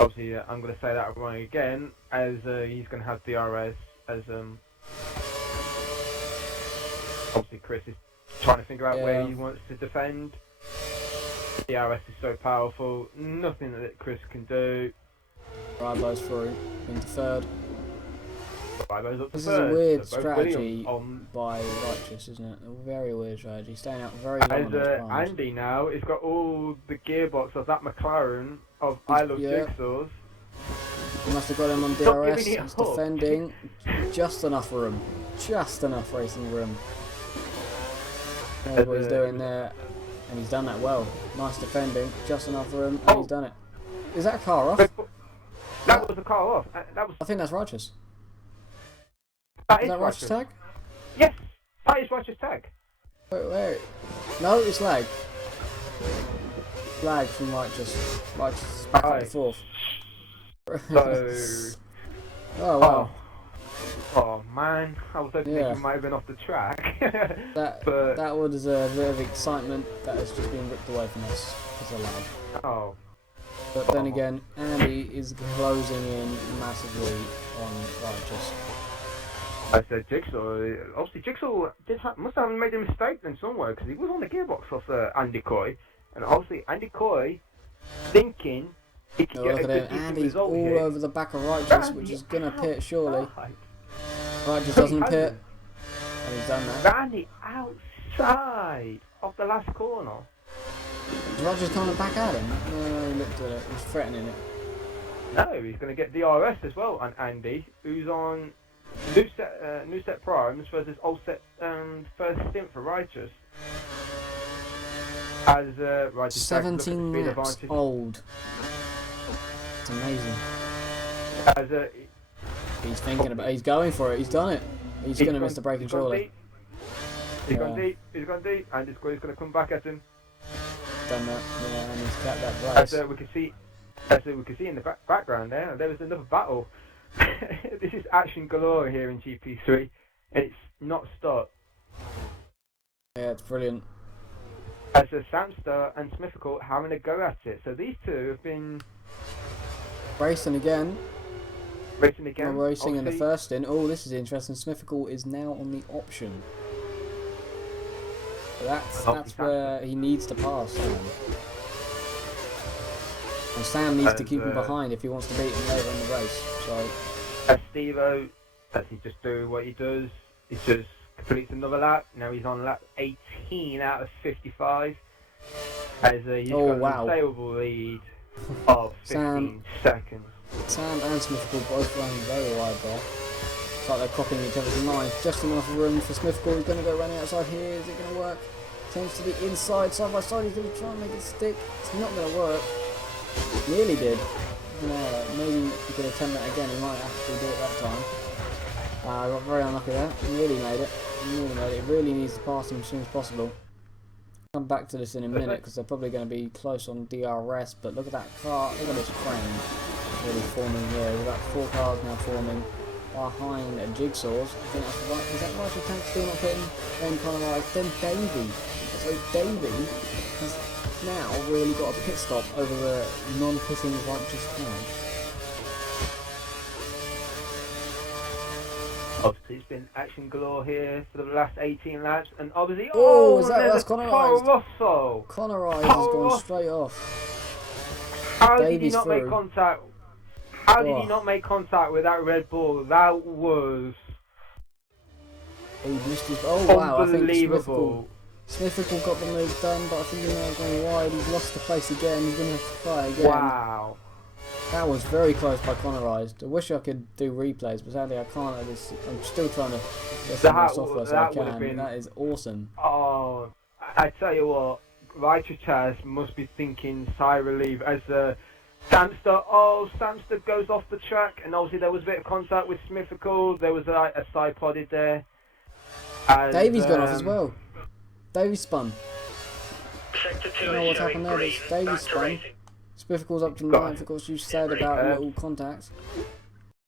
obviously I'm going to say that wrong again, as he's going to have DRS, as obviously Chris is trying to figure out where he wants to defend. DRS is so powerful, nothing that Chris can do. Rybo's through into 3rd. This is a weird strategy by Righteous, isn't it? A very weird strategy, staying out very long. As Andy now, he's got all the gearbox of that McLaren of I Love Jigsaws. He must have got him on DRS. He's defending. Just enough room. Just enough racing room. That's what he's doing there. And he's done that well. Nice defending. Just enough room. And he's done it. Is that a car off? That was a car off. I think that's Righteous. Is that Righteous Tag? Yes, that is Righteous Tag. Wait. No, it's lag. Lag from Righteous. Righteous back up to 4th. So... oh, wow. Oh, man. I was hoping he might have been off the track. that would deserve a bit of excitement that has just been ripped away from us because of lag. Oh. But then again, Andy is closing in massively on Righteous. I said Jigsaw. Obviously, Jigsaw must have made a mistake then somewhere, because he was on the gearbox of Andy Coy, and obviously Andy Coy thinking he could get a good Andy's all over the back of Righteous, which is gonna pit surely. Righteous doesn't pit, and he's done that. Andy outside of the last corner. Is Rogers coming back at him? No, he looked at it. He was threatening it. No, he's going to get DRS as well on Andy, who's on new set primes versus old set first stint for Righteous. As Righteous 17 laps old. It's amazing. As He's thinking about. He's going for it. He's done it. He's going to miss the braking surely. He's gone deep. He's gone deep, and he's going to come back at him. Done that. Yeah, and he's got that place. As we can see in the background there was another battle. This is action galore here in GP3. It's not stopped. Yeah, it's brilliant. As Samster and Smithfield having a go at it. So these two have been racing again. Racing again. They're racing in the first stint. Oh, this is interesting. Smithfield is now on the option. So that's where he needs to pass Sam. And Sam needs to keep him behind if he wants to beat him later in the race. So as Steve-O, as he just do what he does, he just completes another lap. Now he's on lap 18 out of 55. As he's got an unstable lead of 15 seconds. Sam and Smithfield both running very wide there. It's like they're copying each other's lines. Just enough room for Smithfield. He's going to go running outside here. Is it going to work? Turns to the inside, side by side. He's going to try and make it stick. It's not going to work. Nearly did. Maybe he could attempt that again. He might actually do it that time. I got very unlucky there. Nearly made it. It really needs to pass him as soon as possible. I'll come back to this in a minute because they're probably going to be close on DRS. But look at that car. Look at this frame really forming here. We've got 4 cars now forming behind Jigsaws. I think that's right. Is that right? The tank still not hitting? Then Conrad. Then Davey. So Davey has now really got a pit stop over the non-pitting Righteous flag. Obviously, it's been action galore here for the last 18 laps, and obviously, that's Connerized. Connerized has gone straight off. How did he not make contact? How did he not make contact with that Red Bull? That was unbelievable. Smithfield got the move done, but I think he's now going wide. He's lost the place again. He's going to have to try again. Wow. That was very close by Connerized. I wish I could do replays, but sadly I can't. I'm still trying to get some more software so I can. That is awesome. Oh, I tell you what, Righteous Chaz must be thinking sigh relief as Samster goes off the track, and obviously there was a bit of contact with Smithfield. There was a side podded there. And, Davey's gone off as well. Davey spun. I don't know what's happened there, but Davey spun. Smithfield's up to 9th, of course you said about little contacts.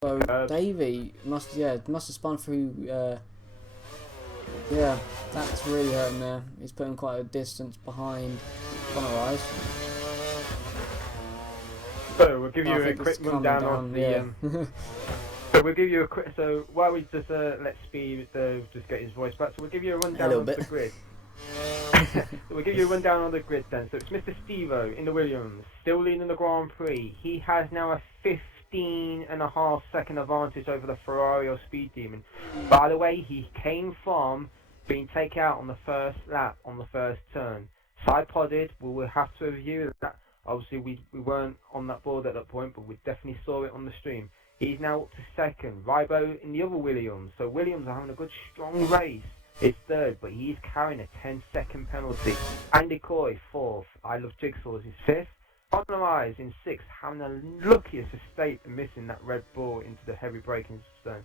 So Davey must have spun through, yeah, that's really hurting there. He's putting quite a distance behind Connerized. So we'll give you a quick rundown on the. So we'll give you a quick. So while we just let Steve just get his voice back, so we'll give you a rundown on the grid. So we'll give you a rundown on the grid then. So it's Mr. Steve-O in the Williams, still leading the Grand Prix. He has now a 15.5 second advantage over the Ferrari or Speed Demon. By the way, he came from being taken out on the first lap on the first turn. Side podded, we will have to review that. Obviously, we weren't on that board at that point, but we definitely saw it on the stream. He's now up to second. Rybo in the other Williams. So Williams are having a good, strong race. It's third, but he's carrying a 10-second penalty. Andy Coy, fourth. I Love Jigsaws is fifth. Connerized in sixth, having the luckiest estate of missing that Red Bull into the heavy braking zone.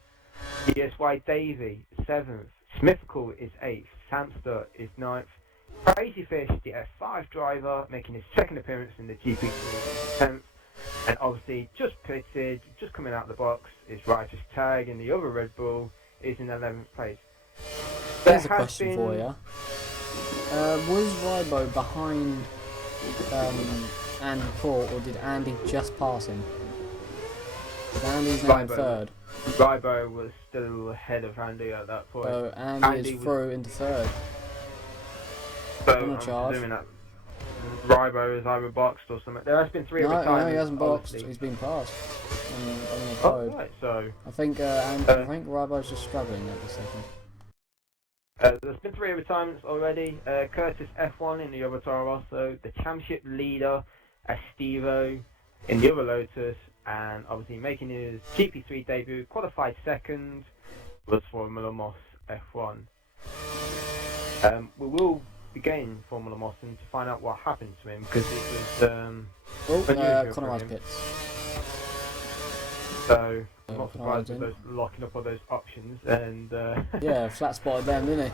ESY Davey, seventh. Smithfield is eighth. Samster is ninth. Crazy Fish, the F5 driver, making his second appearance in the GP3 10th. And obviously, just pitted, just coming out of the box, is Righteous Tag, and the other Red Bull is in 11th place. Here's a question for you. Was Rybo behind Andy Paul, or did Andy just pass him? Andy's now in third. Rybo was still ahead of Andy at that point. So Andy is through into third. So I'm assuming that Rybo is either boxed or something. There has been 3 retirements. No, he hasn't boxed. He's been passed on the code. Right, so I think Rybo's just struggling at the second. There's been 3 retirements already. Curtis F1 in the other Toro Rosso, the championship leader, Estevo in the other Lotus, and obviously making his GP3 debut, qualified second, was Formula Moss F1. We will be getting Formula Moss and to find out what happened to him, because it was unusual for Connor's him. pits. So I'm not Connor's surprised with in. those locking up all those options, and Yeah, flat spotted them, didn't he?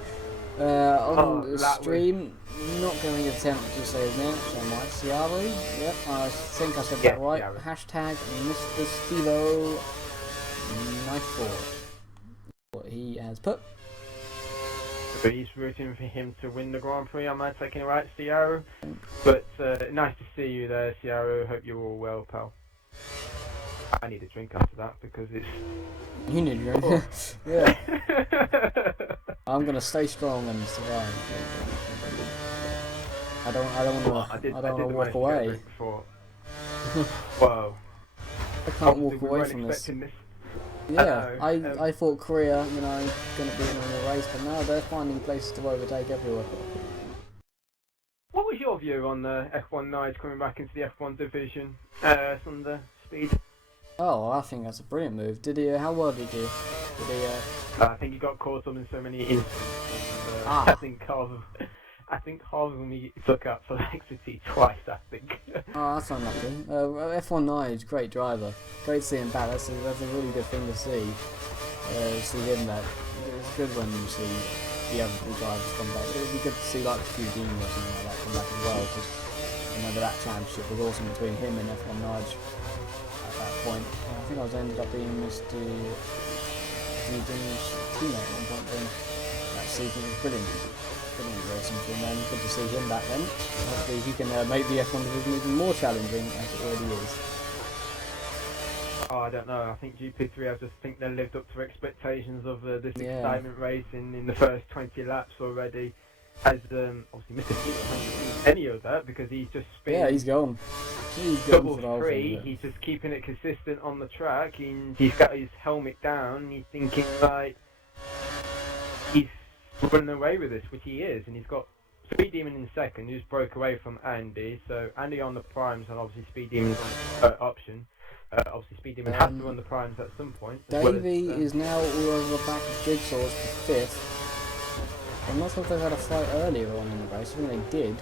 On the that stream, not going to attempt to say his name, so I might. Ciaru, yep, I think I said Yeah, that right. Ciaru. Hashtag Mr. Stevo 94. What he has put. but he's rooting for him to win the Grand Prix. Am I taking it right, Ciaru? But nice to see you there, Ciaru. Hope you're all well, pal. I need a drink after that because it's. You need your Oh. yeah. I'm gonna stay strong and survive. I don't want to walk away. Whoa. I can't walk We away weren't from this. expecting this. Yeah, I know, I thought Korea, you know, going to be in a race, but now they're finding places to overtake everywhere. What was your view on the F1 Knights coming back into the F1 division? Thunder Speed. Oh, I think that's a brilliant move. Did he? How well did he? Did he? I think he got caught up in so many incidents. I think half of them he took out for exiting twice. I think. Oh, that's unlucky. F1 Knight, great driver. Great to see him back. That's a really good thing to see. See him back. It's good when you see the other two drivers come back. It would be good to see like a few Dean or something like that come back as well. Because remember that championship was awesome between him and F1 Knight at that point. I think I was ended up being Mr. Dean's teammate at one point then. That season was brilliant. Brilliant racing for him, and good to see him back then. Hopefully he can make the F1 division even more challenging as it already is. Oh, I don't know. I think GP3, I just think they lived up to expectations of this excitement racing in the first 20 laps already. As obviously Mr. Steve hasn't seen any of that because he's just been He's gone. He's gone double for the whole free. thing, He's just keeping it consistent on the track. He's got his helmet down. He's thinking like he's running away with this, which he is, and he's got Speed Demon in second, who's broke away from Andy. So Andy on the primes, and obviously Speed Demon's on option. Obviously Speed Demon has to run the primes at some point. Davey is now all over the back of Jigsaw's for 5th. I'm not sure if they've had a fight earlier on in the race. I think they did.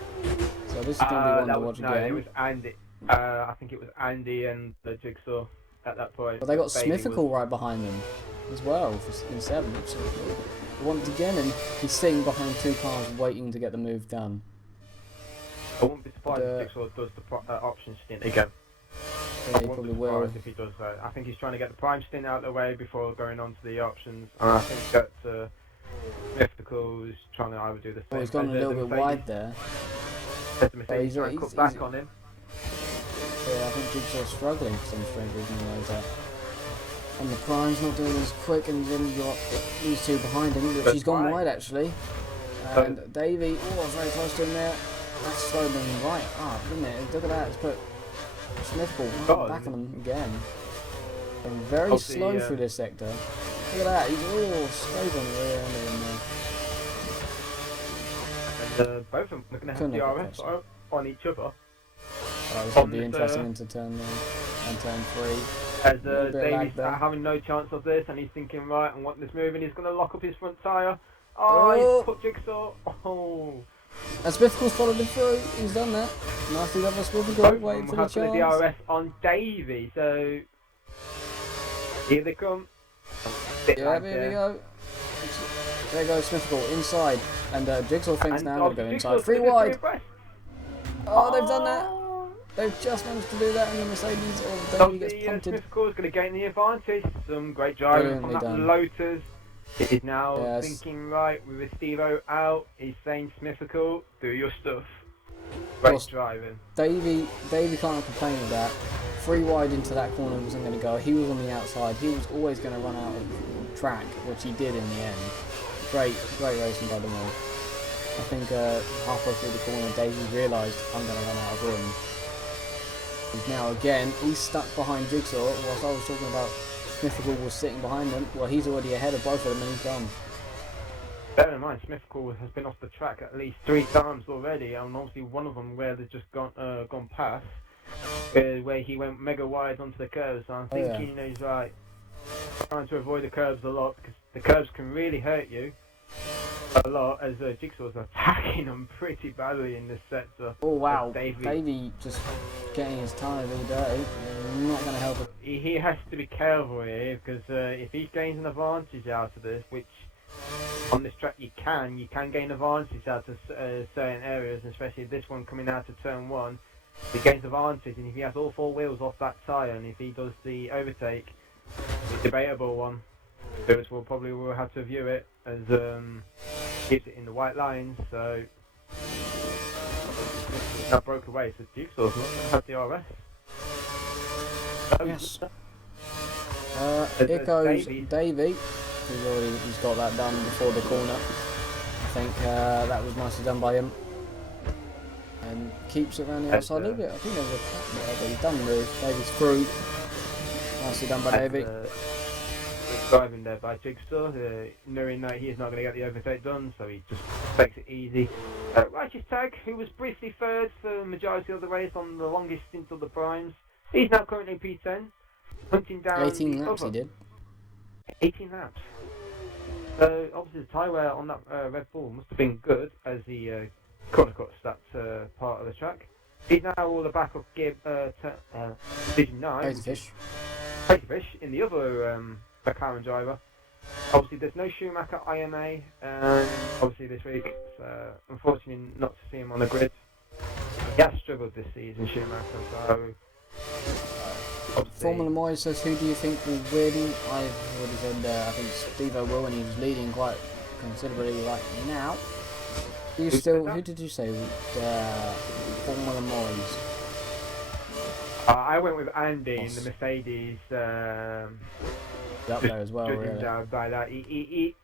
So this is going to be one to watch again. It was Andy. I think it was Andy and the Jigsaw at that point. But they got Bailey Smithical right behind them as well in 7th. So once again, and he's sitting behind 2 cars waiting to get the move done. I wouldn't be surprised if Jigsaw does the option stint again. Yeah, I he wouldn't probably be will. surprised if he does that. I think he's trying to get the prime stint out of the way before going on to the options. And I think that Mythical is trying to either do the same. Oh, he's gone a little bit wide there. He's trying to cut back on him. Yeah, I think Jigsaw's struggling for some strange reason like that. And the prime's not doing as quick, and then you've got these 2 behind him, which he's gone wide actually. And Davey, very close to him there. That's slowed them right up, didn't it? Look at that, it's put Smithable back on him again. And very slow through this sector. Look at that, he's all straight on the rear end of him there. And both of them are going to have DRS on each other. This will be interesting into turn 3. As Davey's having no chance of this, and he's thinking, right, I want this moving, he's going to lock up his front tyre. He's put Jigsaw. And Smithical's followed him through, he's done that. Nicely done by Smithicall, waiting for the chance. The DRS on Davey, so here they come. Yeah, here we go. There goes Smithicall inside, and Jigsaw thinks now I'm going to go inside. 3 wide. Oh, they've done that. They've just managed to do that, and the Mercedes or Davey gets punted. Smithicall is going to gain the advantage. Some great driving from that Lotus. He is now thinking, right, with Estevo out, he's saying Smithicall, do your stuff. Great driving. Davey can't complain of that. 3 wide into that corner wasn't going to go. He was on the outside. He was always going to run out of track, which he did in the end. Great racing by them all. I think halfway through the corner, Davey realised, I'm going to run out of room. And now he's stuck behind Jigsaw, whilst I was talking about Smithable was sitting behind him. Well, he's already ahead of both of them and he's gone. Bear in mind, Smithcool has been off the track at least 3 times already, and obviously one of them where they've just gone past, where he went mega wide onto the curves. So I'm thinking, you know, he's right, trying to avoid the curves a lot, because the curves can really hurt you a lot, as Jigsaw's attacking them pretty badly in this sector. Oh wow, Davey just getting his tyres all dirty. Not going to help him. He has to be careful here, because if he gains an advantage out of this, which on this track you can gain advantage out of certain areas, especially this one coming out of turn 1. He gains advantage, and if he has all 4 wheels off that tyre, and if he does the overtake, it's a debatable one. Lewis will probably have to view it as keeps it in the white lines, so that broke away, so Jigsaw's not going to have the RS. Yes. Here goes Davey. He's got that done before the corner. I think that was nicely done by him. And keeps it around the outside a little bit. I think there's a cut there, but he's done with Davey's through. Nicely done by Davey. Driving there by Jigsaw, knowing that he is not going to get the overtake done, so he just takes it easy. Righteous Tag, who was briefly third for the majority of the race on the longest stint of the primes, he's now currently P10, hunting down 18 laps he did. 18 laps. So obviously the tyre wear on that Red Bull must have been good as he corner cuts that part of the track. He's now all the back of Division 9. Crazy Fish in the other McLaren driver. Obviously there's no Schumacher IMA obviously this week, so unfortunately not to see him on the grid. He has struggled this season, Schumacher, so Formula Moy says, who do you think will win? I've already said I think Steve-O will, and he was leading quite considerably right now. Who did you say? Formula Moyes. I went with Andy in the Mercedes. Up there as well, really. Down by that. He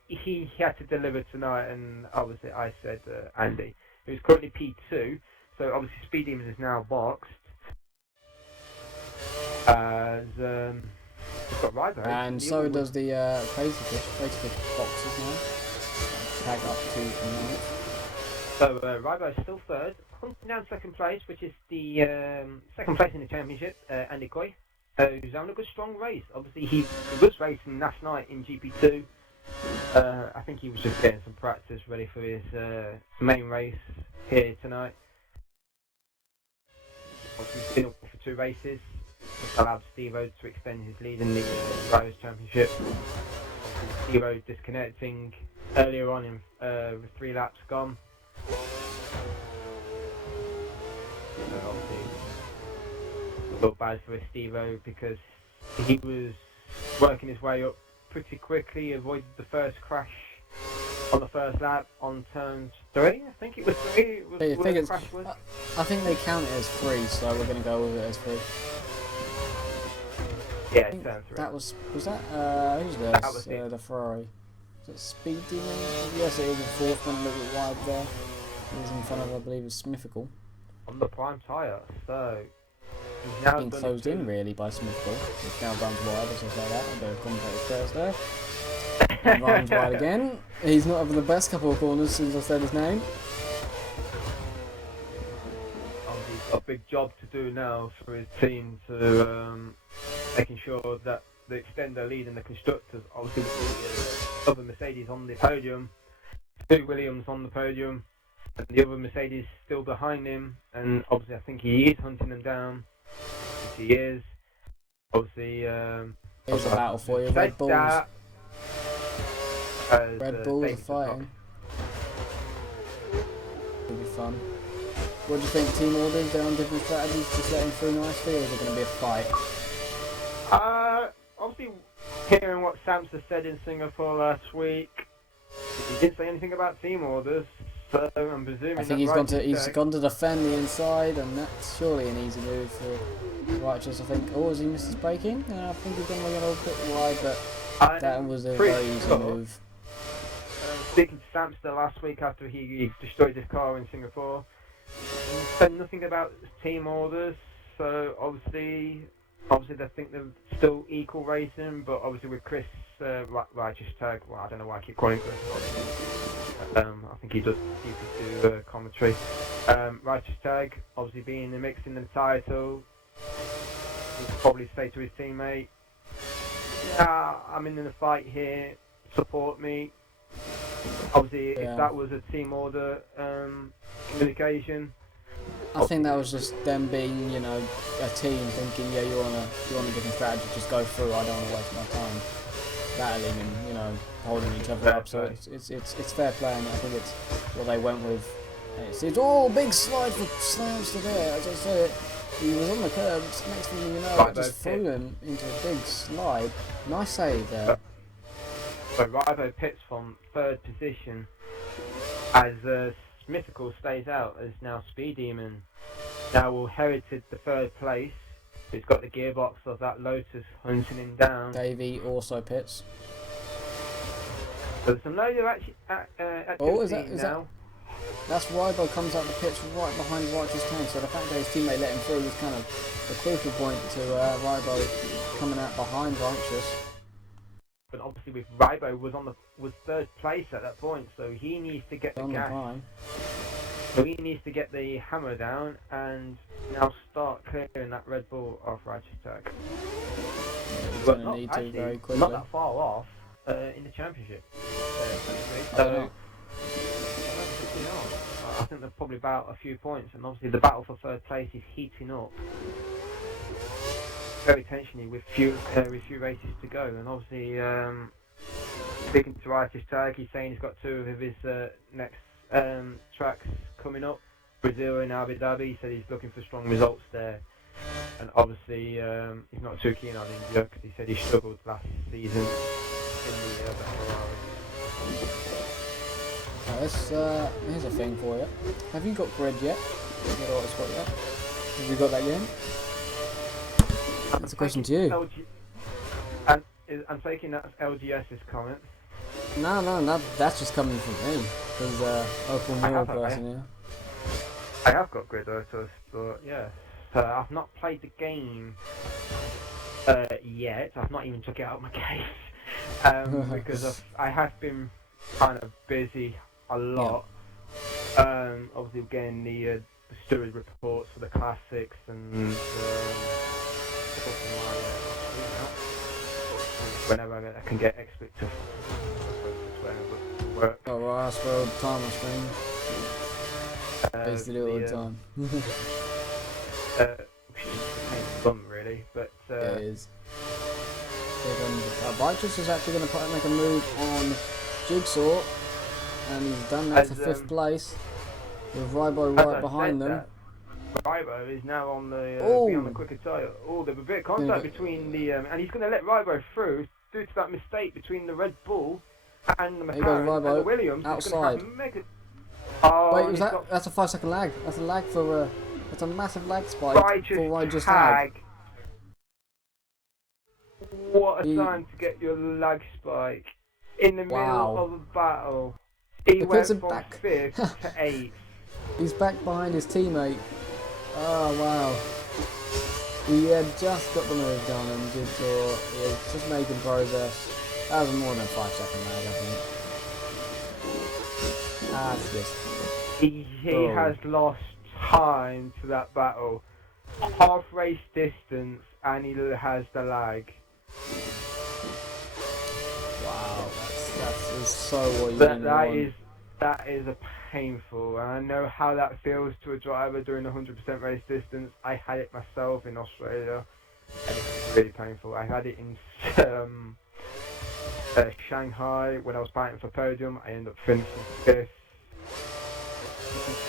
had to deliver tonight, and obviously I said Andy, who's currently P2. So obviously Speed Demons is now boxed. As got Ryder. And so does the Crazy Fish boxes now. Tag up to 9th. So Ryder is still third, hunting down second place, which is the second place in the championship, Andy Coy, who's having a good strong race. Obviously he was racing last night in GP2. I think he was just getting some practice ready for his main race here tonight. Obviously he's been up for 2 races, which allowed Steve-O to extend his lead in the Drivers' Championship. Obviously Steve-O disconnecting earlier on with 3 laps gone. Obviously, a little bad for Steve-O because he was working his way up pretty quickly, avoided the first crash on the first lap on turn 3. I think it was 3. I think they count it as 3, so we're going to go with it as 3. Yeah, turn 3. That was that who's the Ferrari? Is it Speed Demon? Yes, it is the 4th one, a little bit wide there. He was in front of, I believe, was Smithfical. On the prime tyre, so he's now been closed in really by Smithfical. He's now runs wide, as I say that. A bit of commentator curse there. And runs wide again. He's not having the best couple of corners since I said his name. He's got a big job to do now for his team to making sure that they extend their lead in the constructors. Obviously, with the other Mercedes on the podium, 2 Williams on the podium, and the other Mercedes still behind him, and obviously I think he is hunting them down, which he is. Obviously, here's a battle for you. Red Bulls. Red Bulls are fighting. It'll be fun. What do you think, team orders? They're on different strategies, just letting through nicely, or is it going to be a fight? Obviously, hearing what Samsa said in Singapore last week, he didn't say anything about team orders. So I'm presuming I think he's gone to defend the inside, and that's surely an easy move for Righteous. I think. Oh, has he missed his braking? I think he's gone a little bit wide, but that was a very easy move. Speaking to Samster last week after he destroyed his car in Singapore, he said nothing about team orders. So obviously, obviously, I think they're still equal racing, but obviously with Chris Righteous Tag, well, I don't know why I keep calling Chris. I think he does do commentary. Righteous Tag, obviously being in the mix in the title, he could probably say to his teammate, yeah, I'm in the fight here, support me. Obviously, if that was a team order communication, I think that was just them being, you know, a team thinking, yeah, you want a different strategy, just go through. I don't want to waste my time battling and, you know, holding each other up. So it's fair play, and I think it's what they went with. It's all big slide for slams to there. As I said, he was on the curb. Next thing you know, it just threw him into a big slide. Nice save there. So Rybo pits from third position as Mythical stays out, as now Speed Demon now will inherited the third place. He's got the gearbox of that Lotus hunting him down. Davey also pits. So there's some loads of activity now. That's Rybo comes out the pits right behind Righteous Tank, so the fact that his teammate let him through was kind of the crucial point to Rybo coming out behind Righteous. But obviously with Rybo was third place at that point, so he needs to get the gas. So he needs to get the hammer down and now start clearing that Red Bull off Righteous Tag. He's going to need to very quickly. Not that far off in the championship. I think they're probably about a few points, and obviously the battle for third place is heating up very tensiony with few races to go. And obviously, speaking to Righteous Tag, he's saying he's got two of his next tracks coming up, Brazil and Abu Dhabi. He said he's looking for strong results there, and obviously he's not too keen on India because he said he struggled last season in the Ferrari. Here's a thing for you. Have you got grid yet? Have you got that game? That's a question to you. I'm taking that as LGS's comment. No, that's just coming from me. Because open world person here. I have got Grid Autos, but yeah. So I've not played the game yet. I've not even took it out of my case. Because I have been kind of busy a lot. Yeah. Obviously getting the steward reports for the classics and whenever I can get expert to work. Oh, well, I spell time on screen. I used to do it all the time. Which is fun, really, but it is. Righteous is actually going to make a move on Jigsaw, and he's done that for 5th place with Rybo right behind them. Rybo is now on the on the quicker tyre. Oh, there's a bit of contact between the and he's going to let Rybo through due to that mistake between the Red Bull and the McLaren and the Williams. Outside. Wait, that's a 5-second lag. That's a lag for that's a massive lag spike for Righteous Tag. What a time to get your lag spike in the middle of a battle. He went from 5th to 8th. He's back behind his teammate. Oh wow. He had just got the move done and Jigsaw is just making progress. That was more than a 5-second lag, I think. That's just... He has lost time to that battle. Half race distance and he has the lag. Wow, that's so what you want. That is a painful, and I know how that feels to a driver doing 100% race distance. I had it myself in Australia, and it's really painful. I had it in Shanghai when I was fighting for podium. I ended up finishing 5th,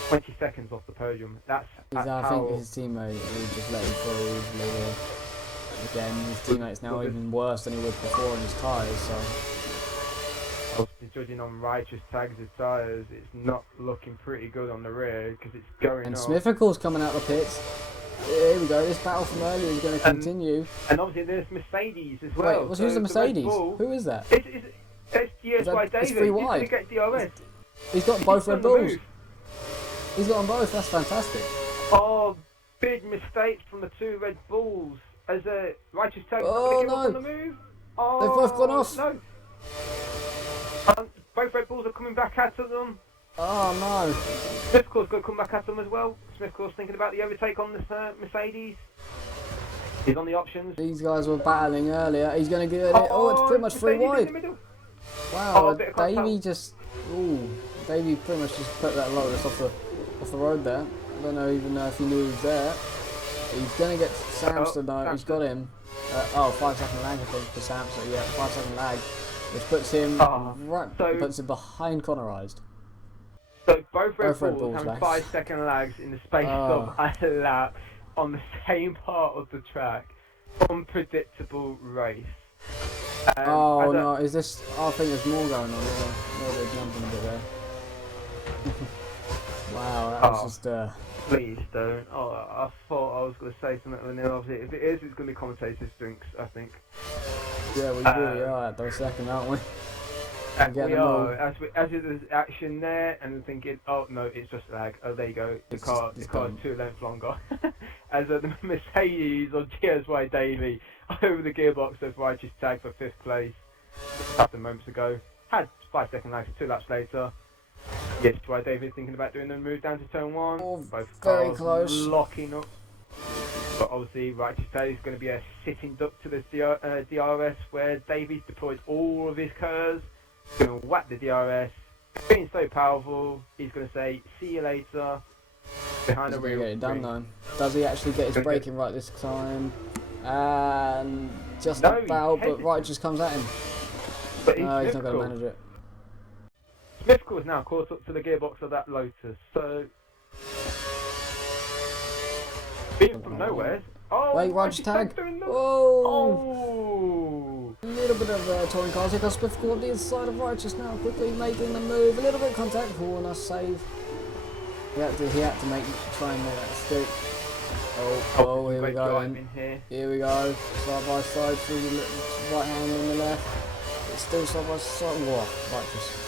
20 seconds off the podium. That's I think his teammate just let him through. Again, his teammate's now even worse than he was before in his tyres. So. Obviously, judging on Righteous Tag's tyres, it's not looking pretty good on the rear because it's going and off. And Smithical's coming out the pits. Here we go, this battle from earlier is going to continue. And obviously there's Mercedes as well. Wait, who's the Mercedes? Who is that? It's by David. It's 3 wide. He's got both Red Bulls. He's got them both, that's fantastic. Oh, big mistake from the 2 Red Bulls. as a Righteous Tag Oh, give up no. on the move. Oh, They've both gone off. No. Both Red Bulls are coming back at them. Oh no. Smithcore's got to come back at them as well. Smithcore's thinking about the overtake on this Mercedes. He's on the options. These guys were battling earlier. He's going to get it. Oh, it's pretty much three Mercedes in wide. the middle. Wow, a bit of contact. Davey just... Ooh, Davey pretty much just put that Lotus off the road there. I don't even know if he knew he was there. He's going to get Samson though. He's got him. 5 second lag I think for Samson. Yeah, 5 second lag. Which puts him puts him behind Connorized. So both Red Red Bulls Bulls having lags. 5 second lags in the space of a lap on the same part of the track. Unpredictable race. Oh no, is this... I think there's more going on. They're jumping a bit there. Wow, that was just... Please don't. Oh, I thought I was going to say something, and then obviously if it is, it's going to be commentators' drinks, I think. Yeah, we really are at the second, aren't we? We are. As there's action there, and thinking, oh no, it's just lag. Oh, there you go. The car is 2 lengths longer. As the Mercedes on GSY Daily over the gearbox of Righteous Tag for 5th place just a couple of moments ago. Had 5 second lags 2 laps later. Yes, GSY David thinking about doing the move down to turn 1. Both very cars close. locking up. But obviously, Righteous Tag is going to be a sitting duck to this DRS where Davies deployed all of his curves. He's going to whack the DRS. Being so powerful, he's going to say, see you later. Behind the wheel. Get it done though. Does he actually get his braking right this time? And just about, but Righteous comes at him. But he's not going to manage it. Smithcore's now caught up to the gearbox of that Lotus. So, being from nowhere. Oh, wait, Righteous Tag. Oh! A little bit of touring cars. Here comes Smithcore on the inside of Righteous now, quickly making the move. A little bit of contact. Oh, and a save. He had to try and make that stick. Oh, here we go. Here we go. Side by side through the right hand and the left. It's still side by side. Whoa, Righteous.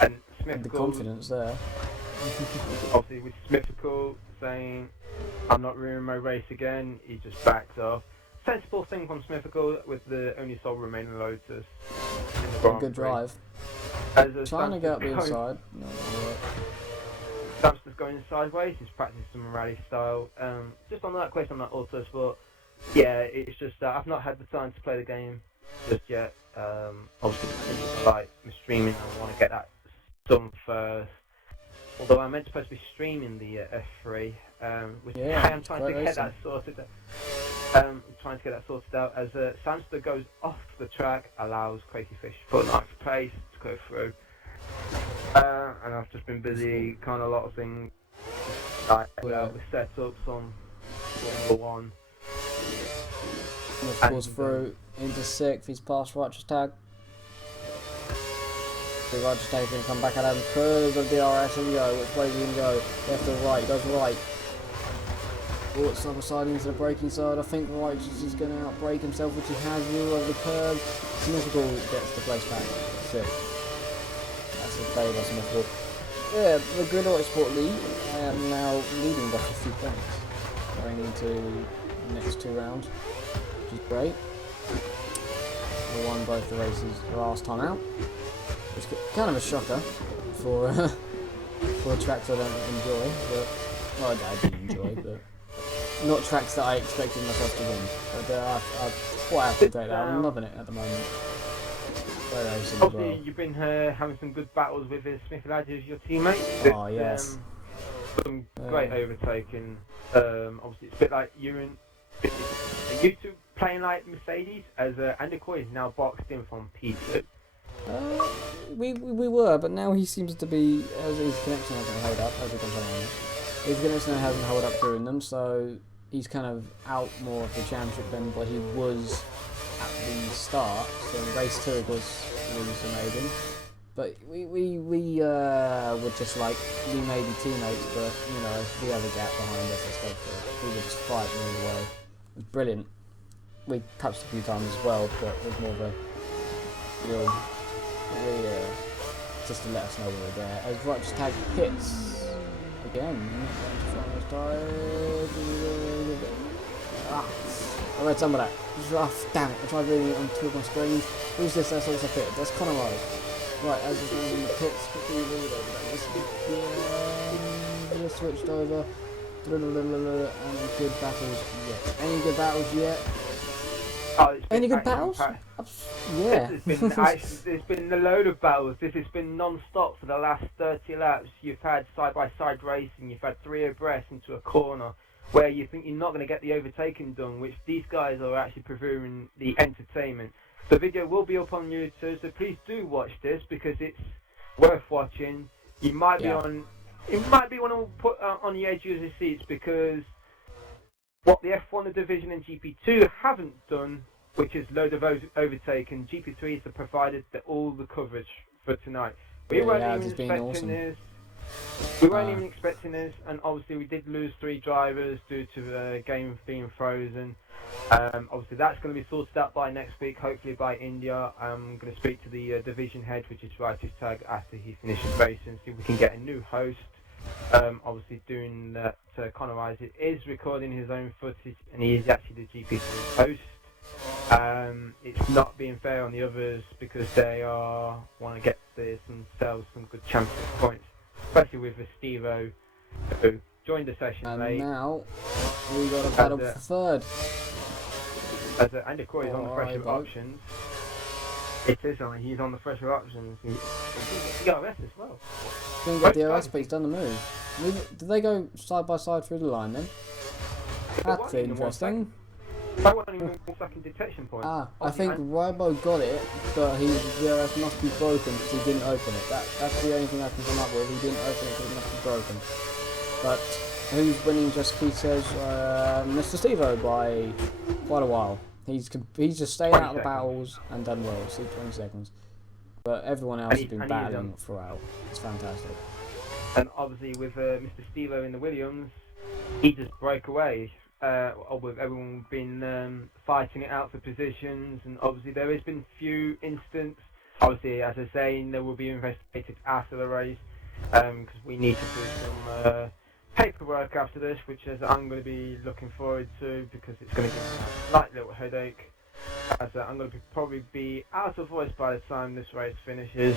And Smith the confidence there. Obviously with Smithcore saying, I'm not ruining my race again, he just backs off. Sensible thing from Smithcore with the only sole remaining Lotus. Good drive. Trying to get up the inside. No, Samson's going sideways, he's practicing some rally style. Just on that question on that Autosport, yeah, it's just that I've not had the time to play the game just yet. Obviously, like streaming, I want to get that done first. Although I'm supposed to be streaming the F3, which I'm trying to get that sorted out. As Sandster goes off the track, allows Quakey Fish for 9th place to go through. And I've just been busy, kind of a lot of things, like with setups on Formula 1. And of course through into 6th, he's past Righteous Tag. Righteous Tag's going to come back at him because of DRS. Here we go, which way is he going to go? Left or right? He goes right. Oh, it's side by side into the braking side. I think Righteous is going to outbrake himself, which he has all over the curve. Smithable gets the place back. 6th. That's a favour, Smithable. Yeah, the Grid Autosport League now leading by 50 points. Going into the next 2 rounds, which is great. We won both the races last time out. It's kind of a shocker for tracks I don't enjoy, but well, I do enjoy, but not tracks that I expected myself to win. But I'm quite happy to take that. I'm loving it at the moment. Obviously, you've been having some good battles with Smith Ladd as your teammate. Oh yes. Some great overtaking. Obviously, it's a bit like you two playing like Mercedes, as Andy Coy is now boxed in from P2. We were, but now he seems to be, as his connection hasn't held up, as we can tell on his connection hasn't held up during them, so he's kind of out more of the championship than what he was at the start. So race 2 was amazing, but we were just like, we may be teammates, but you know, we have a gap behind us, let's go for it. We were just fighting all the way. It was brilliant. We touched a few times as well, but it was more of a real just to let us know we were there. As Righteous Tag hits again, I read some of that. Oh, damn it, I tried reading it on two of my screens. Who's this? That's also fit. That's Conor Rose. Right, as it's in the pits, quickly read over that. Just switched over. And good battles yet. Any good battles yet? Oh, Any good battles? Yeah. It's been a load of battles. This has been non-stop for the last 30 laps. You've had side-by-side racing. You've had 3 abreast into a corner where you think you're not going to get the overtaking done, which these guys are actually proving the entertainment. The video will be up on YouTube, so please do watch this because it's worth watching. You might be on. It might be one to put on the edge of your seats because what the F1 division and GP2 haven't done, which is load of overtaken, GP3 has provided all the coverage for tonight. We weren't even expecting this. We weren't even expecting this, and obviously we did lose 3 drivers due to the game being frozen. Obviously that's going to be sorted out by next week, hopefully by India. I'm going to speak to the division head, which is Righteous Tag, after he finishes racing, see if we can get a new host. Obviously doing that, Conor Rice is recording his own footage, and he is actually the GP3 host. It's not being fair on the others because they want to get themselves some good championship points, especially with Steve-O, who joined the session late. And now we got a battle for third. Andy Corey's on the pressure options. It is on. He's on the pressure options. He got RS as well. Didn't get the RS, but he's done the move. Did they go side by side through the line then? That's interesting. That wasn't even 1 second detection point. I think Rybo got it, but the RS must be broken because he didn't open it. That's the only thing I can come up with. He didn't open it because it must be broken. But who's winning? Just he says Mr. Steve-O by quite a while. He's just staying out of the battles and done well. See, 20 seconds. But everyone else has been battling throughout. It's fantastic. And obviously with Mr. Steve-O in the Williams, he just broke away. With everyone been fighting it out for positions, and obviously there has been few instances. Obviously, as I say, they will be investigated after the race because we need to do some paperwork after this, which is I'm going to be looking forward to because it's going to give me a slight little headache. As I'm going to probably be out of voice by the time this race finishes.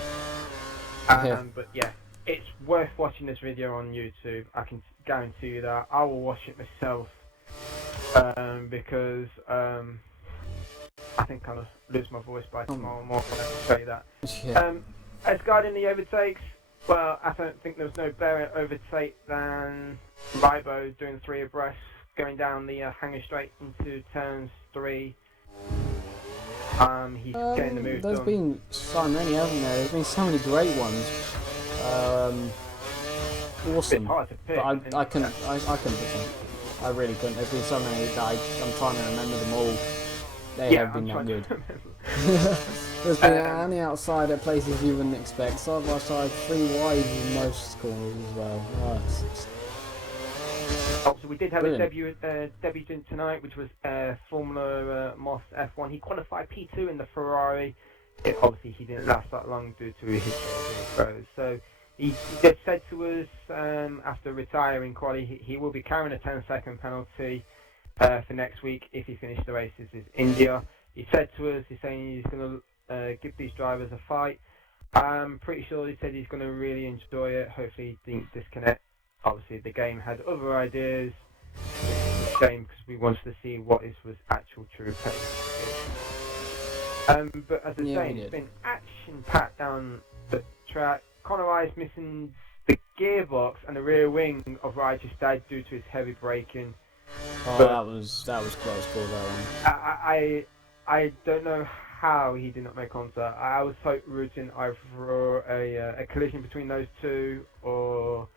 But yeah, it's worth watching this video on YouTube. I can guarantee you that. I will watch it myself. Because I think I'll lose my voice by tomorrow morning when I say that. Yeah. As regarding the overtakes, well, I don't think there was no better overtake than Rybo doing 3 abreast, going down the hanger straight into turns 3. He's getting the move There's done. been so many, haven't there? There's been so many great ones. Awesome. It's hard to pick. But I couldn't pick them. I really couldn't. There's been so many that I'm trying to remember them all. They have been that good. There's been on the outside at places you wouldn't expect. Side by side, 3 wide in most corners as well. So we did have a debutant tonight, which was Formula Moss F1. He qualified P2 in the Ferrari. Obviously, he didn't last that long due to his throws. So he just said to us after retiring quali, he will be carrying a 10-second penalty for next week if he finishes the races in India. He said to us, he's saying he's going to give these drivers a fight. I'm pretty sure he said he's going to really enjoy it. Hopefully he didn't disconnect. Obviously the game had other ideas. It's a shame because we wanted to see what was actual true pace. But as I say, it's been action-packed down the track. Conor Rice missing the gearbox and the rear wing of Righteous Dad due to his heavy braking. Oh, that was close call, that one. I don't know how he did not make contact. I was rooting either for a collision between those two or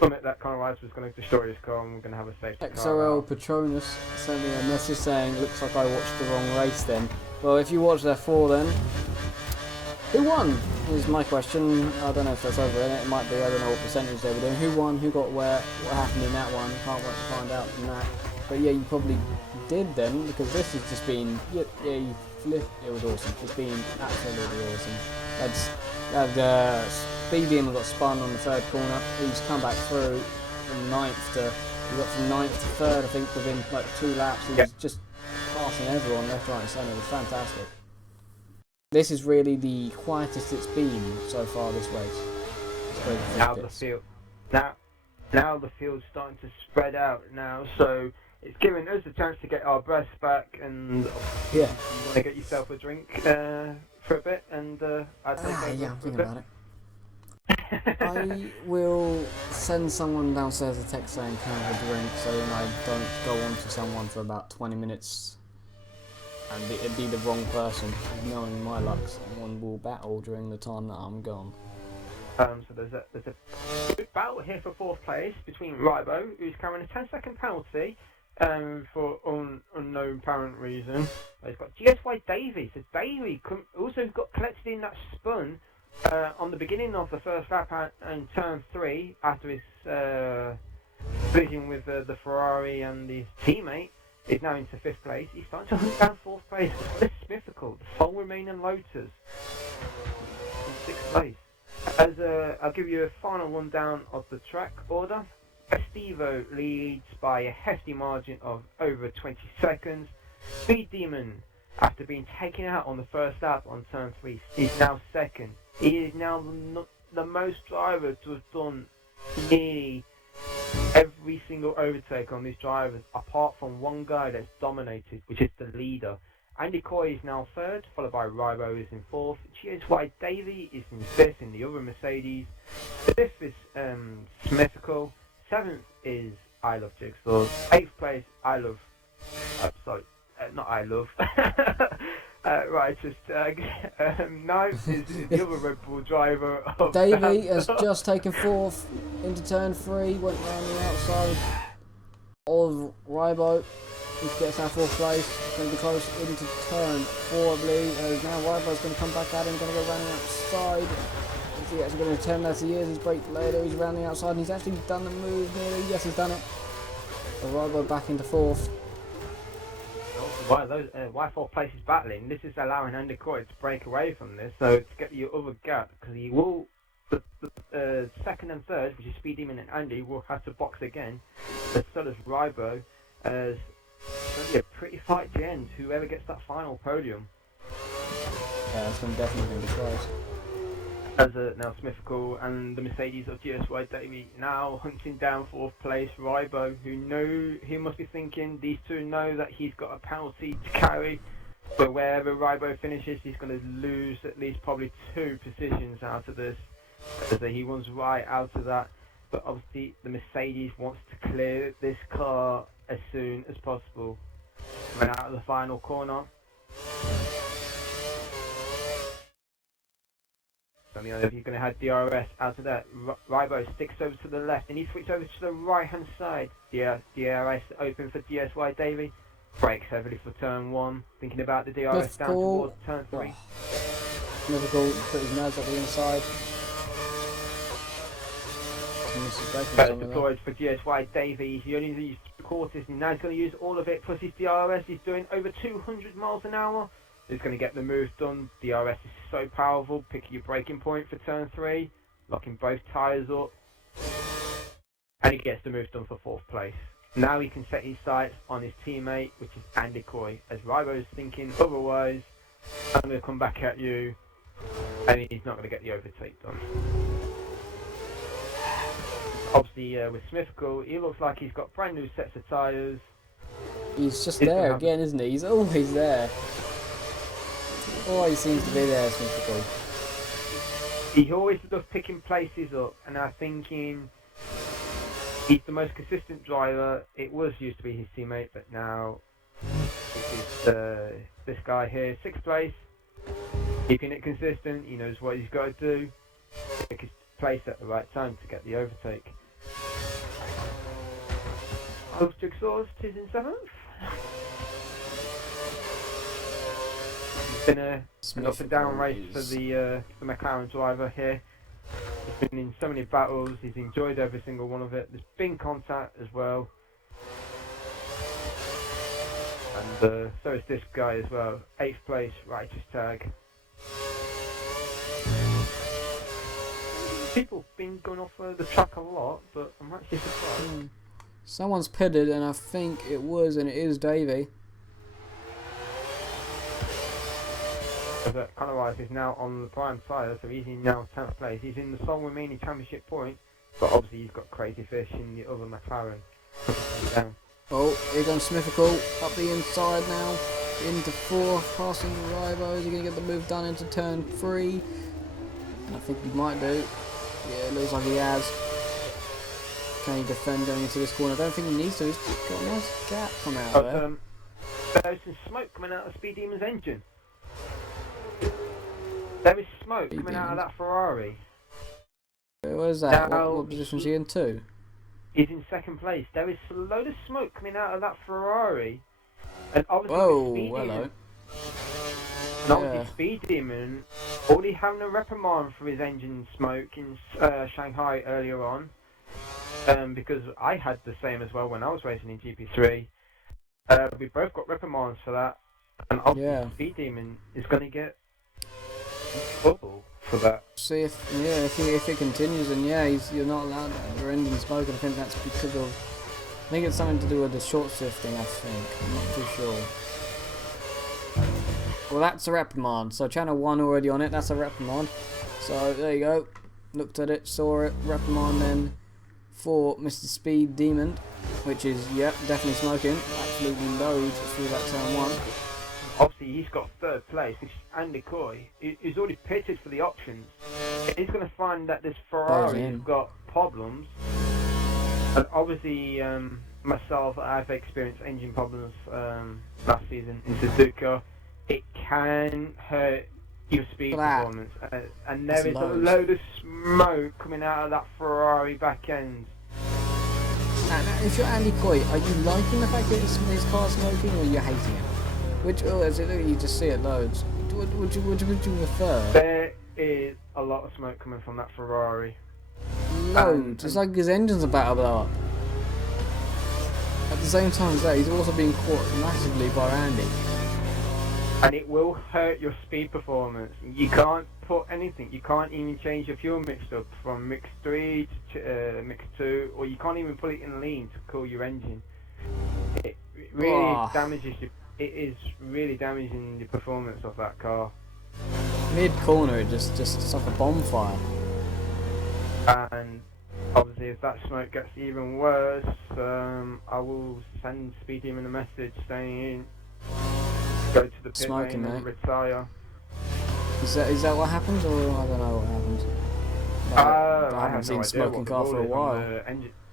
something that Conor Rice was going to destroy his car and we're going to have a safety car. XRL Patronus sent me a message saying, looks like I watched the wrong race then. Well, if you watched F4 then, who won is my question. I don't know if that's over in it. It might be. I don't know what percentage they were doing. Who won? Who got where? What happened in that one? Can't wait to find out from that. But yeah, you probably did then because this has just been. Yeah, you flipped. It was awesome. It's been absolutely awesome. Speed Demon got spun on the 3rd corner. He's come back through from 9th to He got from 9th to 3rd, I think, within like 2 laps. He was just passing everyone left, right, and centre. It was fantastic. This is really the quietest it's been so far this race. Now the field, now the field's starting to spread out now, so it's giving us a chance to get our breaths back, and yeah, you want to get yourself a drink for a bit, and I'd take over yeah, I'm for a thinking bit. about it. I will send someone downstairs a text saying can I have a drink, so then I don't go on to someone for about 20 minutes and it'd be the wrong person. Knowing my luck, someone will battle during the time that I'm gone. So there's a big battle here for 4th place between Rybo, who's carrying a 10-second penalty for unknown apparent reason. He's got GSY Davey. So Davey also got collected in that spun on the beginning of the first lap and turn 3 after his collision with the Ferrari and his teammate. Is now into 5th place. He's starting to hunt down 4th place. This is mythical. The sole remaining Lotus in 6th place. As I'll give you a final rundown of the track order. Estevo leads by a hefty margin of over 20 seconds. Speed Demon, after being taken out on the first lap on turn 3, is now 2nd. He is now the most driver to have done nearly every single overtake on these drivers, apart from one guy that's dominated, which is the leader. Andy Coy is now 3rd, followed by Rybo is in 4th. GSY Davey is in 5th in the other Mercedes. 5th is Symmetrical. 7th is I Love Jigsaw. 8th place not I Love. Righteous Tag. 9th is the other Red Bull driver of Davey has just taken 4th into turn 3, went round the outside of Rybo. He gets now 4th place, going to be close into turn 4, I believe. Now Rybo's going to come back at him, going to go round the outside. Is he actually going to turn as he is? He's brake later, he's round the outside, and he's actually done the move nearly. Yes, he's done it. So Rybo back into 4th. Why 4th place is battling? This is allowing Andy Coy to break away from this, so to get your other gap, because he will, the 2nd and 3rd, which is Speed Demon and Andy, will have to box again, but so does Rybo, as it's going to be a pretty fight to end, whoever gets that final podium. Yeah, it's definitely going to be close. As now Smithical and the Mercedes of GSY Davey now hunting down 4th place Rybo, he must be thinking, these two know that he's got a penalty to carry, but wherever Rybo finishes he's going to lose at least probably 2 positions out of this, as he runs right out of that. But obviously the Mercedes wants to clear this car as soon as possible. Coming out of the final corner. I mean, if you're going to have DRS out of that, Rybo sticks over to the left, and he switches over to the right-hand side. DRS open for GSY Davey. Brakes heavily for turn 1, thinking about the DRS down towards turn 3. Difficult, put his nose at the inside. Deployed for GSY Davey. He only used 3/4, and now he's going to use all of it, plus his DRS. He's doing over 200 miles an hour. He's going to get the move done. DRS is so powerful. Pick your braking point for turn 3, locking both tyres up, and he gets the move done for 4th place. Now he can set his sights on his teammate, which is Andy Coy, as Rybo is thinking otherwise. I'm going to come back at you, and he's not going to get the overtake done. Obviously, with Smithical, he looks like he's got brand new sets of tyres. He's just there again, isn't he? He's always there. Always seems to be there, Smithical. He always does picking places up, and I'm thinking he's the most consistent driver. It used to be his teammate, but now it is this guy here, 6th place, keeping it consistent. He knows what he's got to do, pick his place at the right time to get the overtake. Jigsaws is in 7th. It's been an up and down race for the McLaren driver here. He's been in so many battles, he's enjoyed every single one of it. There's been contact as well. And so is this guy as well. 8th place, Righteous Tag. People have been going off the track a lot, but I'm actually surprised. Someone's pitted, and I think it is Davey. Conor is now on the prime side, so he's in now 10th place. He's in the sole remaining championship point, but obviously he's got Crazy Fish in the other McLaren. Down. Oh, here comes Smithical up the inside now, into 4th, passing Rivo. Is he going to get the move done into turn 3? I think he might do. Yeah, it looks like he has. Can he defend going into this corner? I don't think he needs to. He's got a nice gap coming out there. There's some smoke coming out of Speed Demon's engine. There is smoke coming out of that Ferrari. Where's that? Now, what position is he in 2? He's in 2nd place. There is a load of smoke coming out of that Ferrari. And obviously Whoa, Speed hello. Demon, and obviously Speed Demon already having a reprimand for his engine smoke in Shanghai earlier on. Because I had the same as well when I was racing in GP3. We both got reprimands for that. And obviously Speed Demon is going to get trouble for that. See if it continues, and you're not allowed to have your engine smoke, and I think that's because of, I think it's something to do with the short shifting, I think. I'm not too sure. Well, that's a reprimand, so channel 1 already on it, that's a reprimand. So there you go, looked at it, saw it, reprimand then for Mr. Speed Demon, which is, definitely smoking, absolutely loads through that turn 1. Obviously, he's got 3rd place, which is Andy Coy. He's already pitted for the options. He's going to find that this Ferrari has got problems. And obviously, myself, I've experienced engine problems last season in Suzuka. It can hurt your speed performance. And there is a load of smoke coming out of that Ferrari back end. Now, if you're Andy Coy, are you liking the fact that his car's smoking, or are you hating it? Which, is it, you just see it loads. Would you prefer? There is a lot of smoke coming from that Ferrari. Loads. It's like his engine's about to blow up. At the same time as that, he's also being caught massively by Andy. And it will hurt your speed performance. You can't put anything. You can't even change your fuel mixture from mix 3 to mix 2, or you can't even put it in lean to cool your engine. It really damages you. It is really damaging the performance of that car. Mid corner, it's like a bonfire. And obviously, if that smoke gets even worse, I will send Speed Demon a message saying, go to the pit lane and retire. Is that what happens, or I don't know what happens? I haven't seen smoking car for a while.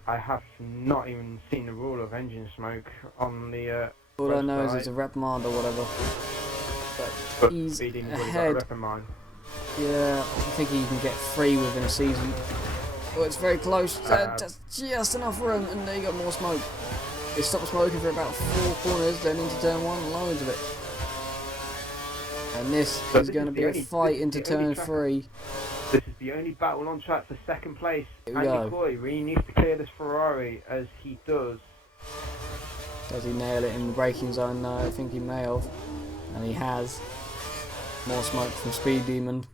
I have not even seen the rule of engine smoke on the. All I know is it's a reprimand or whatever. But he's ahead. Yeah, I think he can get 3 within a season. Oh, it's very close. Just enough room, and there you got more smoke. It stopped smoking for about 4 corners, then into turn 1, loads of it. And this is going to be a fight into turn 3. This is the only battle on track for 2nd place. Andy Coy really needs to clear this Ferrari, as he does. Does he nail it in the braking zone? No, I think he may have. And he has. More smoke from Speed Demon.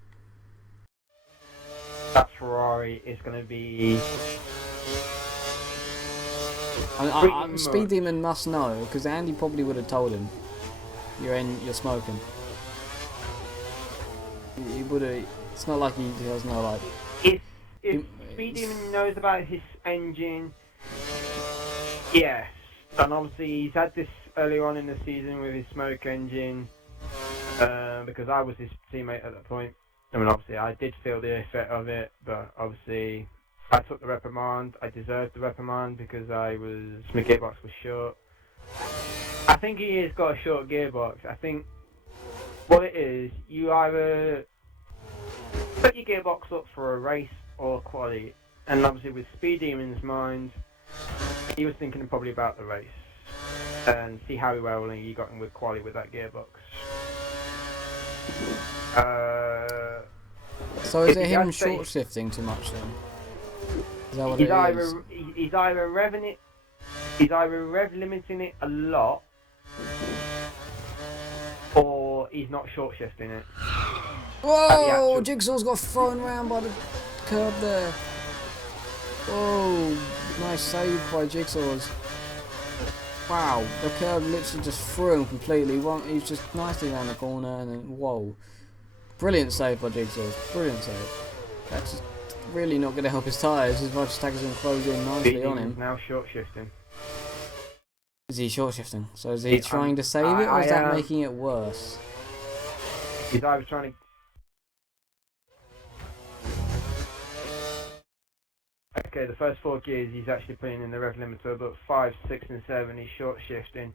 That Ferrari is going to be... Speed Demon must know, because Andy probably would have told him. You're smoking. He would have... It's not like he doesn't know, like... If Speed Demon knows about his engine... Yes. And obviously he's had this earlier on in the season with his smoke engine, because I was his teammate at that point. I mean, obviously I did feel the effect of it, but obviously I took the reprimand. I deserved the reprimand because my gearbox was short. I think he has got a short gearbox. I think what it is, you either set your gearbox up for a race or quality, and obviously with Speed Demon's mind, he was thinking probably about the race and see how well he got in with quality with that gearbox. So is it him short shifting too much then? Is that what it is? He's either revving it, he's either rev limiting it a lot, or he's not short shifting it. Whoa! Jigsaw's got thrown around by the curb there. Whoa! Nice save by Jigsaw's. Wow, the curb literally just threw him completely. He's just nicely around the corner and then whoa. Brilliant save by Jigsaw. Brilliant save. That's just really not going to help his tyres. His Tag is going to close in nicely on him. Now short shifting. Is he short shifting? So is he trying to save it, or is that making it worse? He's either trying to. Okay, the first 4 gears he's actually putting in the rev limiter, but 5, 6 and 7 he's short shifting.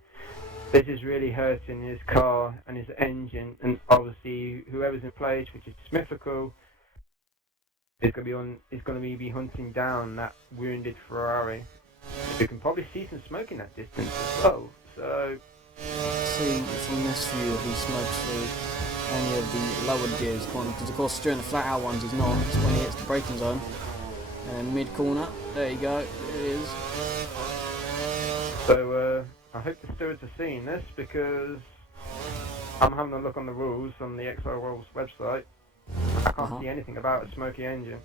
This is really hurting his car and his engine, and obviously whoever's in place, which is Smythical, is going to be hunting down that wounded Ferrari. You can probably see some smoke in that distance as well. So see from this view if he smokes through any of the lower gears corner, because of course during the flat out ones he's not. It's when he hits the braking zone. And mid corner, there you go, there it is. So I hope the stewards are seeing this, because I'm having a look on the rules on the XRL website. I can't see anything about a smoky engine.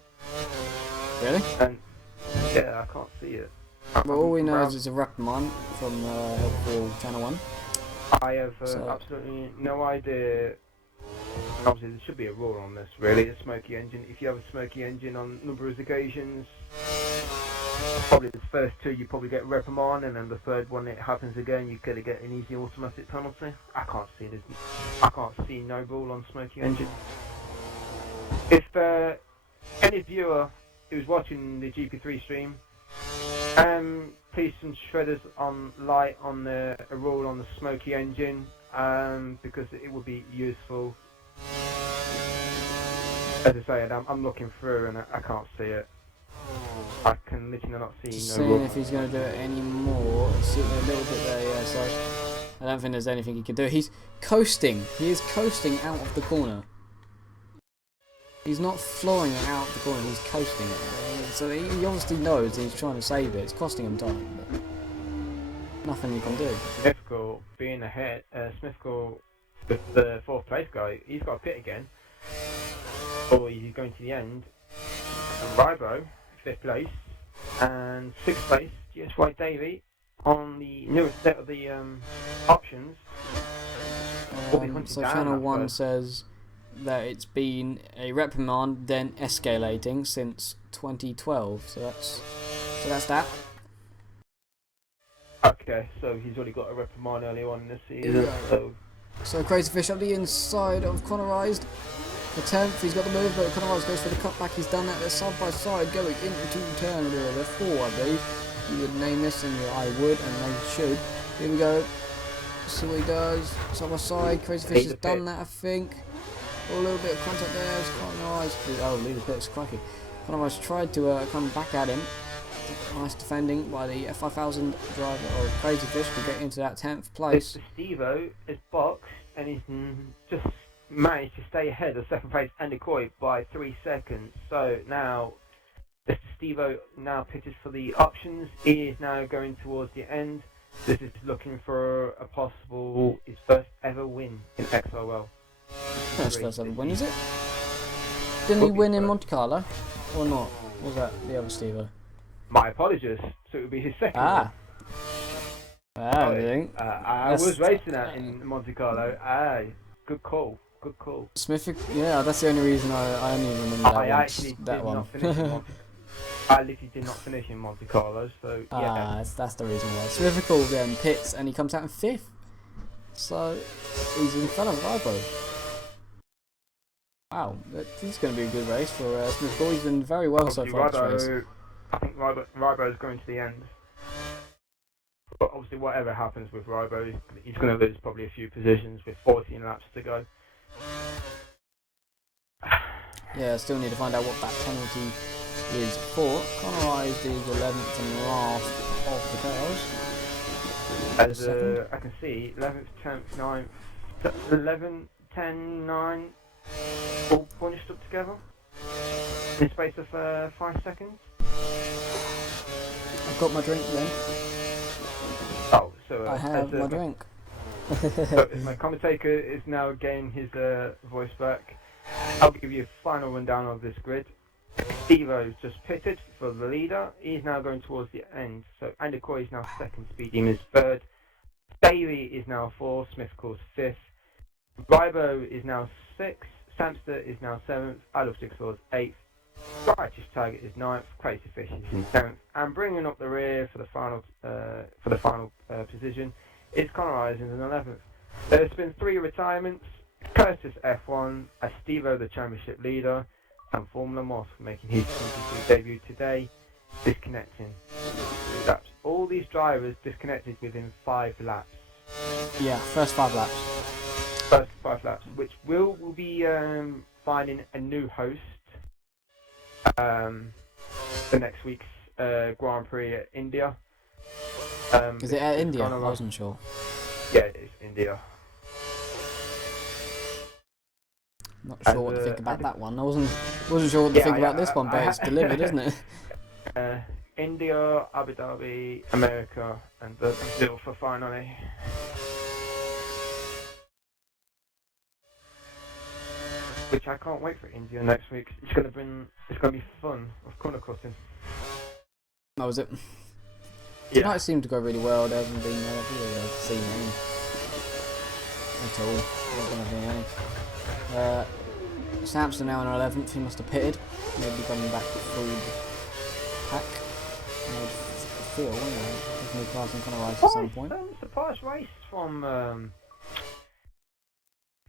Really? And yeah, I can't see it. Well, all we know is it's a reprimand from Helpful Channel 1. I have absolutely no idea. Obviously, there should be a rule on this, really. A smoky engine. If you have a smoky engine on numerous occasions, probably the first 2 you probably get reprimand, and then the third one it happens again, you could get an easy automatic penalty. I can't see this. I can't see no rule on smoky engine. If any viewer who's watching the GP3 stream, please some shredders on light on a rule on the smoky engine, because it would be useful. As I say, I'm looking through and I can't see it. I can literally not see Just no seeing rule. if he's going to do it anymore. It's sitting a little bit there, yeah, so I don't think there's anything he can do. He's coasting. He is coasting out of the corner. He's not flooring it out of the corner, he's coasting it. So he obviously knows he's trying to save it. It's costing him time, but nothing he can do. Smythical being ahead, Smythical, the 4th place guy, he's got a pit again. Or he's going to the end. And Rybo, 5th place. And 6th place, GSY Davey, on the newest set of the options. So Channel 1 says that it's been a reprimand, then escalating since 2012. So that's that. Okay, so he's already got a reprimand earlier on in the season. So Crazy Fish up the inside of Connorized. The 10th, he's got the move, but Connorized goes for the cutback. He's done that. They're side by side going into turn number 4, I believe. You would name this, and I would, and they should. Here we go. See what he does. Side by side. Crazy Fish has done that, I think. A little bit of contact there. It's Connorized. Oh, lead the pit's cracky. Connorized tried to come back at him. Nice defending by the F5000 driver of Crazy Fish to get into that 10th place. Stevo is boxed and he's just managed to stay ahead of 2nd place Andy Coy by 3 seconds. So now Mr. Stevo now pitches for the options. He is now going towards the end. This is looking for a possible his first ever win in XRL. That's first ever win, is it? Didn't he win in Monte Carlo? Or not? Was that the other Stevo? My apologies. So it would be his second one. I was racing that in Monte Carlo. Good call. Good call. Smithic, yeah, that's the only reason I only remember that one. I actually did not finish in Monte I literally did not finish in Monte Carlo, so yeah. That's the reason why. Smithical then pits and he comes out in 5th. So he's in front of Rybo. Wow, this is going to be a good race for Smithical. He's been very well so far this race. I think Rybo is going to the end. But obviously whatever happens with Rybo, he's going to lose probably a few positions with 14 laps to go. Yeah, still need to find out what that penalty is for. Connorized is 11th and last of the cars. As I can see, 11th, 10th, 9th, 11, 10, 9, all bunched up together in the space of 5 seconds. I've got my drink then. Oh, so I have my drink. So my commentator is now getting his voice back. I'll give you a final rundown of this grid. Stevo's just pitted for the leader. He's now going towards the end. So Andy Coy is now second, Speed Demon is third. Bailey is now fourth, Smith calls fifth. Rybo is now sixth. Samster is now seventh. I Love Jigsaw is eighth. Righteous Target is ninth. Crazy Fish is in tenth. And bringing up the rear for the final position is Connor Rising in 11th. There's been 3 retirements. Curtis F1 as Stevo, the championship leader, and Formula Moss making his 22 debut today, disconnecting 3 laps. All these drivers disconnected within 5 laps. Yeah, first 5 laps. First 5 laps, which will be finding a new host for next week's Grand Prix at India. Is it at India? I wasn't sure. Yeah, it's India. Not sure what to think about that one. I wasn't sure what to think about this one, but it's delivered, isn't it? India, Abu Dhabi, America, and Brazil for finally. Which I can't wait for India next week. It's gonna be fun of corner crossing. How was it? Yeah. Tonight seemed to go really well. There hasn't been really seen any at all. There hasn't been any. Sampson now in 11th. He must have pitted. Maybe coming back through the pack. I would feel, wouldn't I? Definitely passing Connor Rice at some point. Surprise race from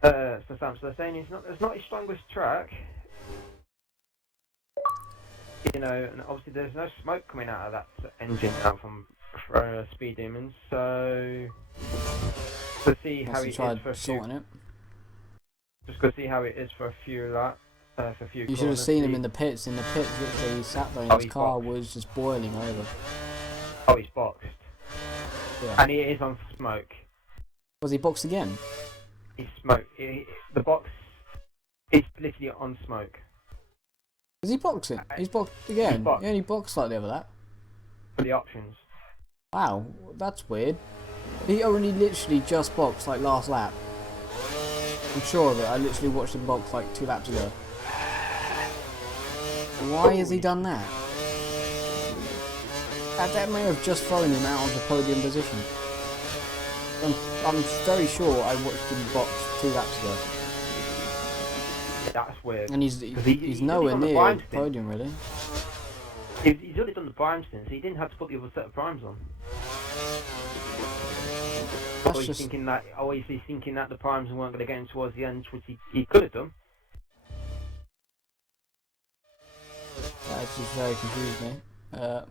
for Sampson. They're saying it's not his strongest track. You know, and obviously there's no smoke coming out of that engine now from Speed Demons, so to see how it is for a few. Just go see how it is for a few laps. For a few. You should have seen him in the pits. In the pits, literally, he sat there and his car was just boiling over. Oh, he's boxed. Yeah. And he is on smoke. Was he boxed again? He's smoke. The box is literally on smoke. Is he boxing? He's boxed again. He's boxed. He only boxed slightly over that. For the options. Wow, that's weird. He only literally just boxed like last lap. I'm sure of it. I literally watched him box like 2 laps ago. Why has he done that? That may have just thrown him out of the podium position. I'm very sure I watched him box 2 laps ago. That's weird. And he's nowhere near the podium, really. He's already done the primes thing, so he didn't have to put the other set of primes on. That's just thinking that the primes weren't going to get him towards the end, which he could have done. That just very confused me.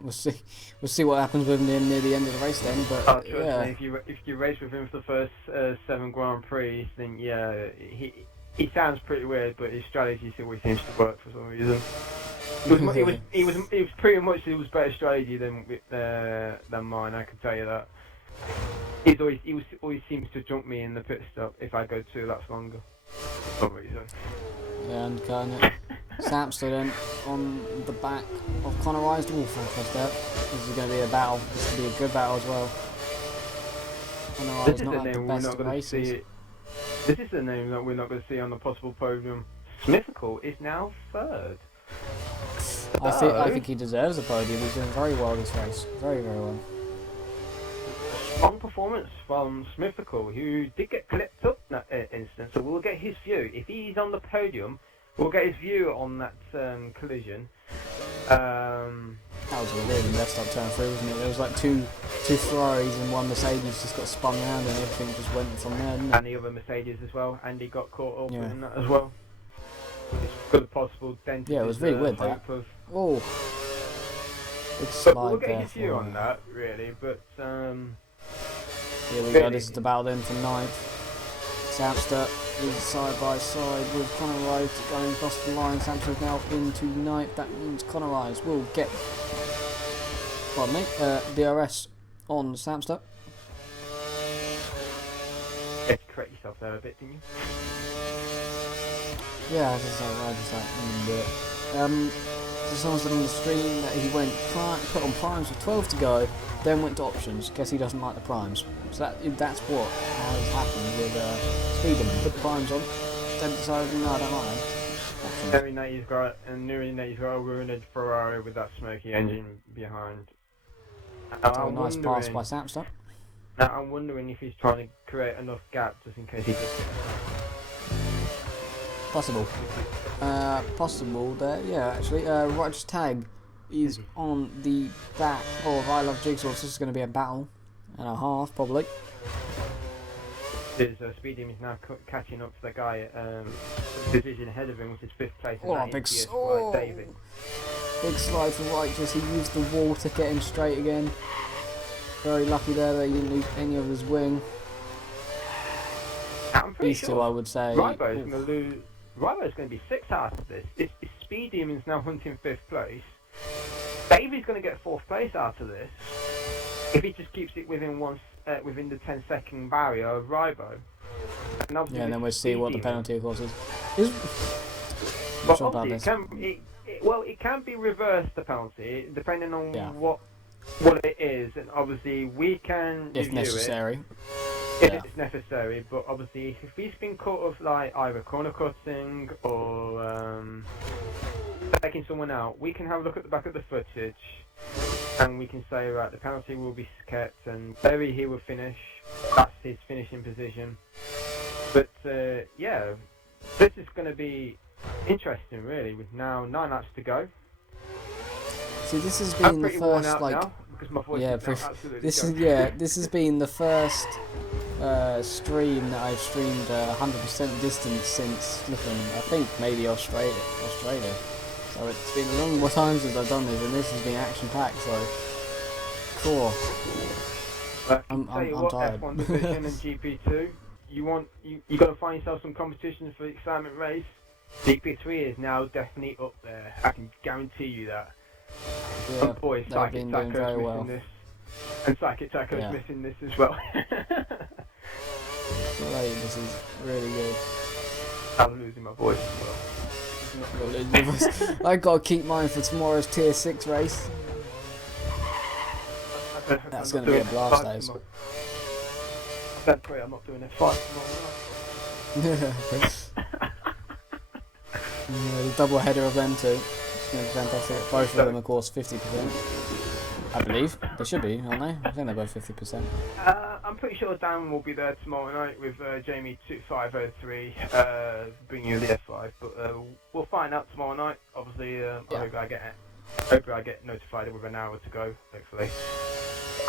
We'll see what happens with him near the end of the race then. But yeah, if you race with him for the first 7 Grand Prix, then yeah, he sounds pretty weird, but his strategy always seems to work for some reason. It was pretty much better strategy than mine. I can tell you that. He always seems to jump me in the pit stop if I go 2 laps longer. For some reason. Yeah, and kind of Samster then on the back of Connor Rice. First out. This is going to be a battle. This could be a good battle as well. Connor Rice not at the best of races. This is the name that we're not going to see on the possible podium. Smithical is now 3rd. I think he deserves a podium. He's doing very well this race. Very, very well. Strong performance from Smithical, who did get clipped up in that instance, so we'll get his view. If he's on the podium, we'll get his view on that collision. That was a really messed up turn 3, wasn't it? There was like two Ferraris and one Mercedes just got spun around and everything just went from there, didn't it? And the other Mercedes as well, and he got caught up in that as well. It's got a possible dent. Yeah, it was really weird that. Oh. But we'll get his view on that, really, but here we go, this is the battle then for 9th. Samster is side by side with Connor Rice going across the line. Samster is now into 9th. That means Connor Rice will get, pardon me, DRS on Samster. You had to correct yourself there a bit, didn't you? Yeah, I just like, so someone said on the stream that he went put on primes with 12 to go, then went to options. Guess he doesn't like the primes. So that's what has happened with Speedman. Put the primes on, then decided, no, I don't like them. knowing that he's got a ruined Ferrari with that smoky engine behind. So a nice pass by Samster. Now I'm wondering if he's trying to create enough gap just in case he does. Possible. Possible there. Yeah, actually. Righteous Tag is on the back of I Love Jigsaw. So this is going to be a battle and a half, probably. His Speedy is now catching up to the guy division ahead of him, which is 5th place. David. Big slide for Righteous. He used the wall to get him straight again. Very lucky there that he didn't lose any of his wing. These two, I would say. Rybo's going to lose. Rybo's going to be 6 out of this. If Speedy is now hunting 5th place, David's going to get 4th place out of this. If he just keeps it within within the 10-second barrier of Rybo. And then we'll see what the penalty, of course, is. But obviously, it can be reversed, the penalty, depending on what it is, and obviously we can if review necessary. If it's necessary, but obviously if he's been caught of like either corner cutting or taking someone out, we can have a look at the back of the footage and we can say, right, the penalty will be kept and Berry he will finish. That's his finishing position. But yeah, this is going to be interesting, really, with now 9 laps to go. See, this has been the first, like, this has been the first stream that I've streamed 100% distance since I think maybe Australia. So it's been a long time since I've done this, and this has been action packed. So cool. I'm tired. F1 division and GP2. You got to find yourself some competition for the excitement race. GP3 is now definitely up there. I can guarantee you that. Yeah, and boy, Psychic Taco's missing this. And Psychic Taco's missing this as well. Great, this is really good. I'm losing my voice as well. I've got to keep mine for tomorrow's Tier 6 race. That's going to be a blast, that is. Don't pray I'm not doing F5 tomorrow. Yeah, the double header of them two. It's going to be fantastic. Both of them, of course, 50%. I believe. They should be, aren't they? I think they're both 50%. I'm pretty sure Dan will be there tomorrow night with Jamie 2503 bringing you the F5. But we'll find out tomorrow night. Obviously, I hope I get notified with an hour to go, hopefully.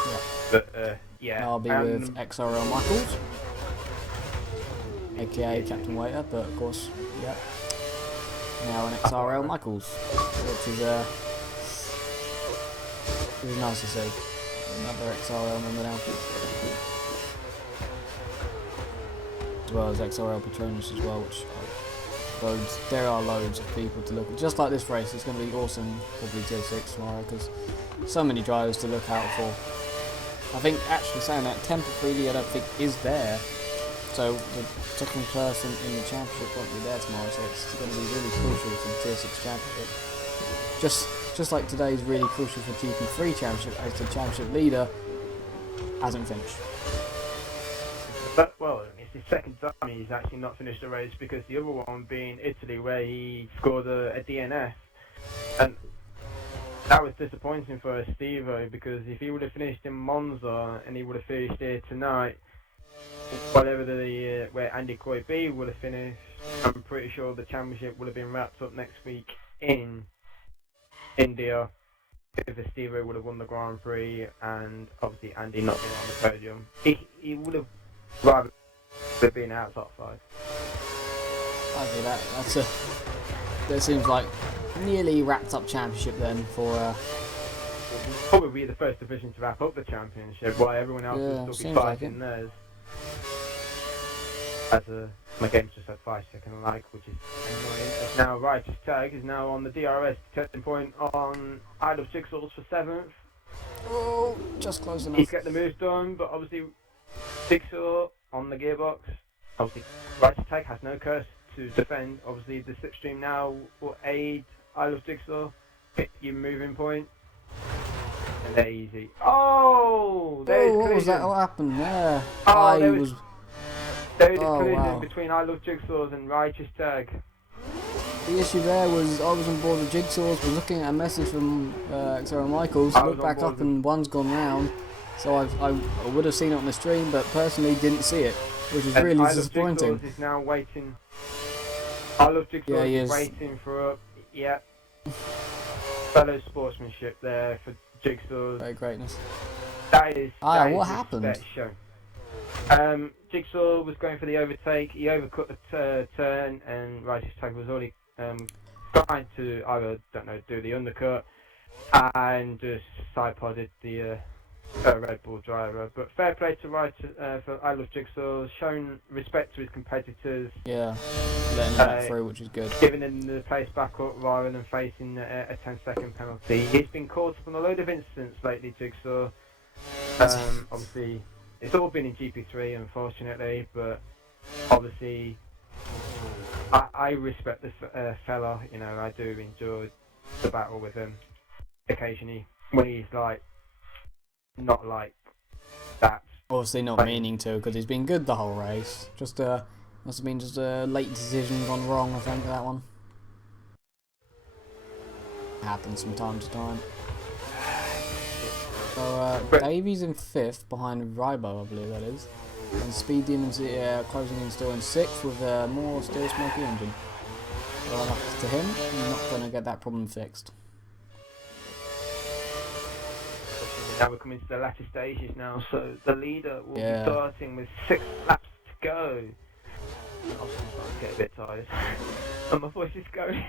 Yeah. But yeah. I'll be with XRL Michaels, aka Captain Waiter, but of course, yeah. Now an XRL Michaels, which is nice to see. Another XRL member now. As well as XRL Patronus as well, which there are loads of people to look at. Just like this race, it's going to be awesome, probably Tier 6 tomorrow, because so many drivers to look out for. I think, actually saying that, Temper Freely I don't think is there. So the second person in the championship won't be there tomorrow, so it's going to be really crucial for the Tier 6 championship. Just like today is really crucial for GP3 championship, as the championship leader hasn't finished. But, well, it's his second time he's actually not finished the race, because the other one being Italy, where he scored a DNF, and that was disappointing for Steve-O, because if he would have finished in Monza and he would have finished here tonight, whatever where Andy Coy B would have finished, I'm pretty sure the championship would have been wrapped up next week in India if Steve-O would have won the Grand Prix, and obviously Andy not being on the podium. He would have rather been out top 5. I see that. That seems like nearly wrapped up championship then for. Probably the first division to wrap up the championship, while everyone else will still be fighting theirs. My game's just had 5-second lag, which is annoying. It's now Righteous Tag is now on the DRS testing point on Isle of Jigsaws for 7th. Oh, just close enough. He's getting the moves done, but obviously Jigsaw on the gearbox. Obviously Righteous Tag has no curse to defend. Obviously the slipstream now will aid Isle of Jigsaw. Pick your moving point. And they're easy. Oh! What was that? What happened there? There was a collision between I Love Jigsaws and Righteous Tag. the issue there was I was on board with Jigsaws, was looking at a message from XRL Michaels, I was looked on back board up with- and one's gone round. So I would have seen it on the stream, but personally didn't see it, which is And really I Love disappointing. Jigsaws is now waiting. I Love Jigsaws Yeah, he is is. waiting for fellow sportsmanship there for Jigsaws. Very greatness. That is Ah, that what is happened? respect shown. Jigsaw was going for the overtake. He overcut the turn, and Righteous Tag was already trying to either do the undercut and just side podded the Red Bull driver. But fair play to for I Love Jigsaw, shown respect to his competitors. Yeah, letting that through, which is good. Giving him the place back up rather than facing a 10-second penalty. He's been caught up on a load of incidents lately, Jigsaw. Obviously, it's all been in GP3, unfortunately, but obviously, I respect this fella. You know, I do enjoy the battle with him occasionally when he's not like that. Obviously not meaning to, because he's been good the whole race. Just must have been just a late decision gone wrong, I think, that one. Happens from time to time. So Davies in 5th behind Rybo, I believe that is. And Speed Demon's closing in still in 6th with more still smoky engine. Well, luck to him, I'm not going to get that problem fixed. Now we're coming to the latter stages now, so the leader will be starting with 6 laps to go. I'm starting to get a bit tired. And my voice is going.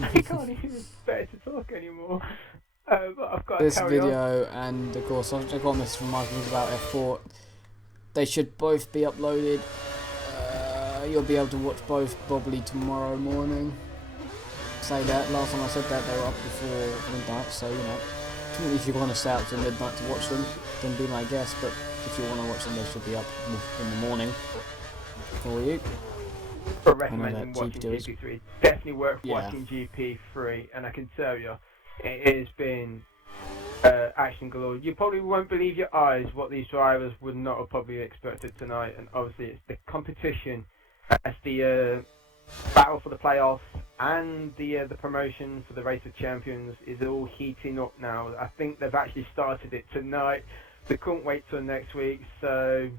I can't even bear to talk anymore. But I've got This to carry video, on. and of course I got a message from Michael about F4. They should both be uploaded. You'll be able to watch both probably tomorrow morning. Say that, last time I said that they were up before midnight, so you know. If you want to stay up till midnight to watch them, then be my guest, but if you want to watch them, they should be up in the morning for you. For recommending watching GP3, definitely worth watching GP3, and I can tell you, it has been action galore. You probably won't believe your eyes what these drivers would not have probably expected tonight, and obviously it's the competition as the battle for the playoffs and the promotion for the Race of Champions is all heating up now. I think they've actually started it tonight. They couldn't wait till next week, so...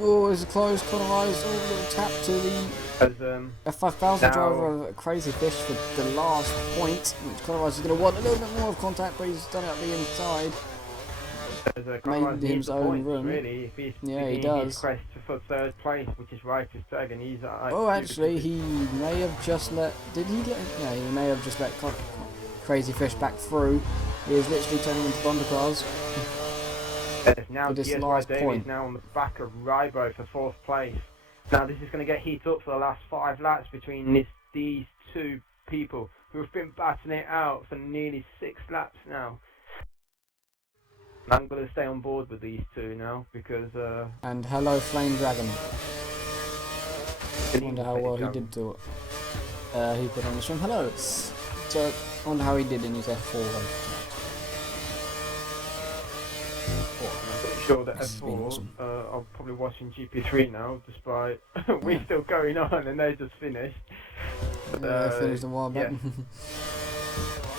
Oh, it's a close cornerised. Oh, little tap to the F5000 driver of Crazy Fish for the last point, which Cornerised is going to want a little bit more of contact, but he's done it at the inside. Made his own room. Really, if he does. He's quest for 3rd place, which is Righteous Tag, and he's oh, actually, he may have just let. Did he let? Yeah, he may have just let Crazy Fish back through. He is literally turning into Bonder cars. Now this last point. is now on the back of Rybo for 4th place. Now this is going to get heated up for the last 5 laps between these two people who have been battling it out for nearly 6 laps now. I'm going to stay on board with these two now because... And hello Flame Dragon. I wonder how well he did do it. He put on the stream. Hello. So, I wonder how he did in his F4 race. I'm sure that F4 awesome. I'm probably watching GP3 now, despite we're still going on and they just finished. They finished a while back.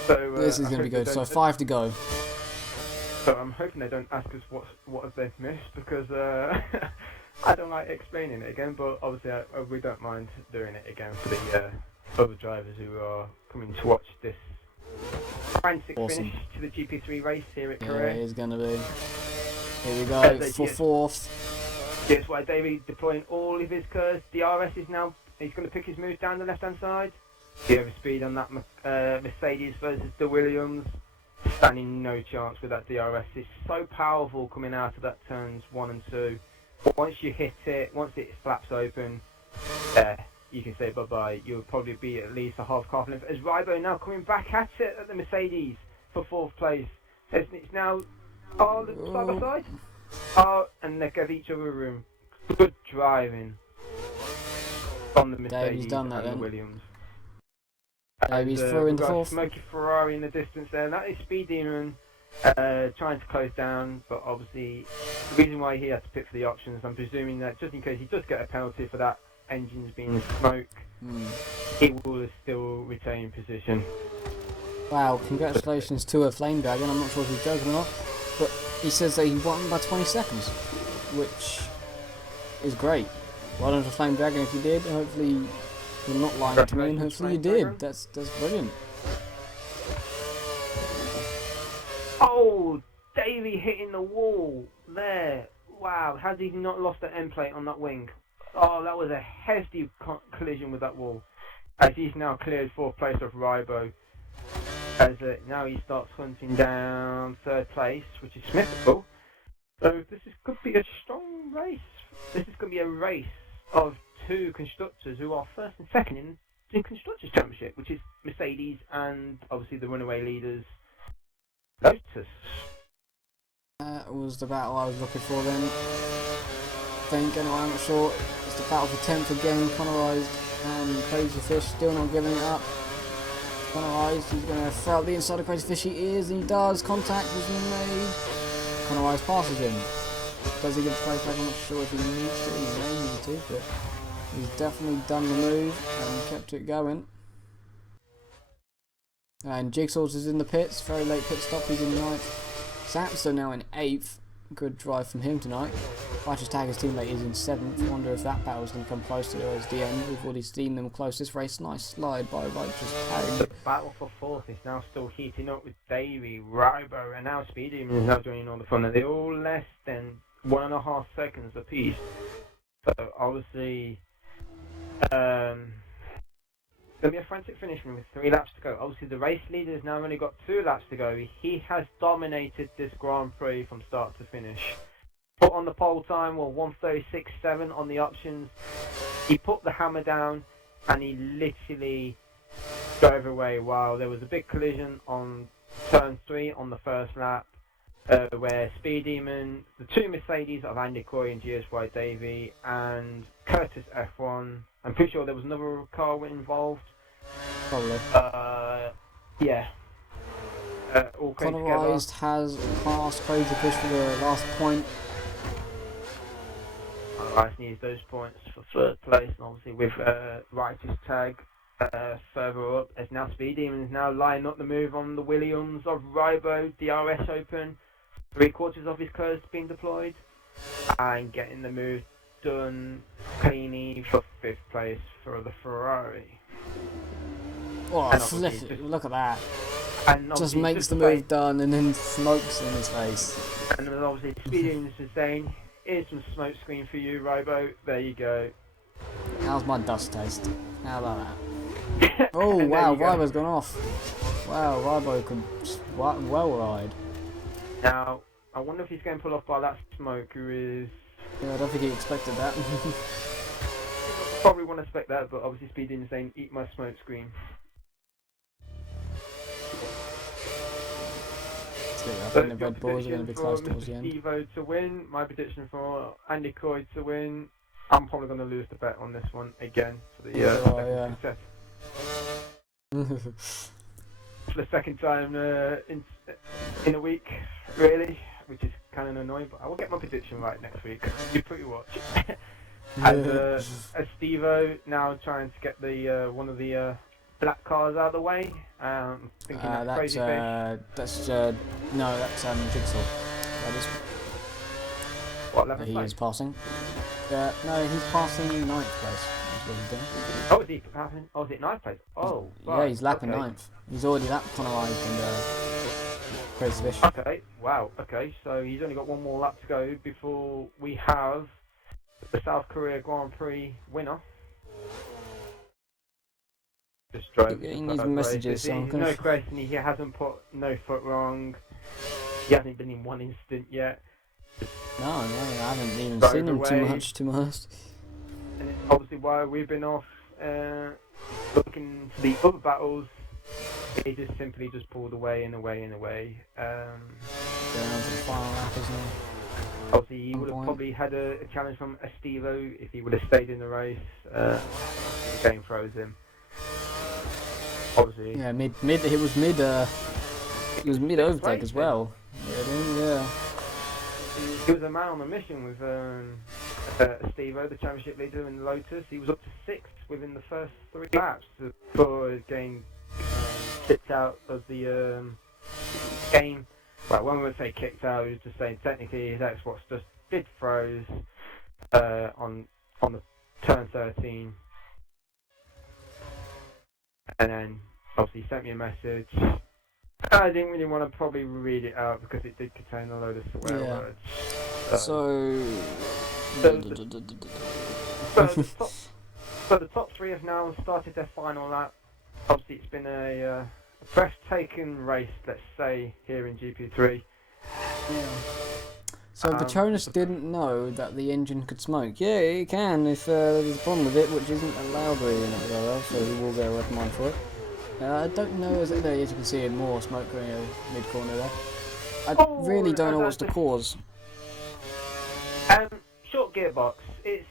So, this is going to be good. So 5 to go. So I'm hoping they don't ask us what have they missed, because I don't like explaining it again, but obviously we don't mind doing it again for the other drivers who are coming to watch this Round 6 finish to the GP3 race here at Korea. Yeah, it's going to be. Here we go, for 4th. Here's why David deploying all of his curves. DRS is now, he's going to pick his moves down the left-hand side. The overspeed on that Mercedes versus the Williams. Standing no chance with that DRS. It's so powerful coming out of that turns 1 and 2. Once you hit it, once it flaps open, you can say bye-bye. You'll probably be at least a half car length. As Rybo now coming back at it at the Mercedes for 4th place. It's now side by side. And they give each other room. Good driving from the Mercedes done that, and the then. Williams. He's through in the 4th. Smoky Ferrari in the distance there. That is Speed Demon trying to close down, but obviously the reason why he had to pick for the options, I'm presuming that just in case he does get a penalty for that engines being smoke, he will still retain position. Wow, congratulations to a Flame Dragon. I'm not sure if he's joking or not, but he says that he won by 20 seconds, which is great. Well done to Flame Dragon if you did. Hopefully you're not lying to me, and hopefully you did. That's brilliant. Oh, Davey hitting the wall there. Wow, has he not lost the end plate on that wing? Oh, that was a hefty collision with that wall. As he's now cleared 4th place of Rybo. As now he starts hunting down 3rd place, which is Smithable. So could be a strong race. This is going to be a race of 2 constructors who are 1st and 2nd in the Constructors' Championship, which is Mercedes and obviously the runaway leaders, Lotus. That was the battle I was looking for then. Anyway, I'm not sure. It's the battle for 10th again. Connorized and Crazy Fish still not giving it up. Connorized, he's going to throw out the inside of Crazy Fish. He is, and he does. Contact has been made. Connorized passes him. Does he get the place back? I'm not sure if he needs to. He may need to, but he's definitely done the move and kept it going. And Jigsaw's is in the pits. Very late pit stop. He's in 9th. Sapster now in 8th. Good drive from him tonight. Righteous Tag, his teammate, is in 7th. Wonder if that battle's going to come close towards the end. We've already seen them close this race. Nice slide by Righteous Tag. The battle for 4th is now still heating up with Davey, Rybo, and now Speedy is now joining all the fun. They're all less than 1.5 seconds apiece. So obviously, going to be a frantic finish with 3 laps to go. Obviously, the race leader has now only got 2 laps to go. He has dominated this Grand Prix from start to finish. Put on the pole time, well, 1:36.7 on the options. He put the hammer down and he literally drove away. Wow, there was a big collision on turn 3 on the 1st lap, where Speed Demon, the 2 Mercedes of Andy Coy and GSY Davey, and Curtis F1. I'm pretty sure there was another car involved. Probably. Yeah. All came together. Connorized has passed Crazy Fish for the last point. Connorized needs those points for 3rd place, and obviously with Righteous Tag further up, as now Speed Demon is now lining up the move on the Williams of Rybo, DRS open, 3/4 of his curves being deployed, and getting the move done cleanly for 5th place for the Ferrari. Oh, look at that. And just makes the move done and then smokes in his face. And then obviously Speedy is saying, here's some smoke screen for you, Rybo. There you go. How's my dust taste? How about that? Oh wow, Rybo's gone off. Wow, Rybo could well ride. Now, I wonder if he's going to pull off by that smoke who is... Yeah, I don't think he expected that. Probably won't expect that, but obviously Speedy is saying, eat my smoke screen. I think the Red Bulls are going to be close towards the end. Evo to win. My prediction for Andy Coy to win. I'm probably going to lose the bet on this one again for the second success. For the second time in a week, really, which is kind of annoying. But I will get my prediction right next week. You put your watch. As Stevo now trying to get the one of the black cars out of the way. Thinking that's Crazy Fish. No, that's Jigsaw. That is. What level? He is passing. No, he's passing 9th place. That's what he's doing. Oh, is he passing? Oh, is it 9th place? Oh, right. Yeah, he's lapping 9th. He's already lapped Connorized and Crazy Fish. Okay, wow. Okay, so he's only got one more lap to go before we have the South Korea Grand Prix winner. Just drove. Getting these messages, so no question, he hasn't put no foot wrong. He hasn't been in one instant yet. No, I haven't even seen him too much, to be honest. And obviously, while we've been off looking to the other battles, he just simply pulled away and away and away. Down to the final lap, isn't he? Obviously, he would have probably had a challenge from Estevo if he would have stayed in the race. The game throws him. Obviously. Yeah, he was mid overtake as well. Yeah. He was a man on a mission with Steve-O, the championship leader in Lotus. He was up to 6th within the first 3 laps before getting kicked out of the game. Well, when we would say kicked out, he was just saying technically his Xbox just did froze on the turn 13, and then obviously he sent me a message. I didn't really want to probably read it out because it did contain a load of swear words. So the top 3 have now started their final lap. Obviously it's been a breathtaking race, let's say, here in GP3. Yeah. So Petronas didn't know that the engine could smoke. Yeah, it can if there's a problem with it, which isn't allowed really in XRL, so he will get a reprimand for it. I don't know, as you can see, more smoke going mid-corner there. I really don't know what's the cause. Short gearbox. It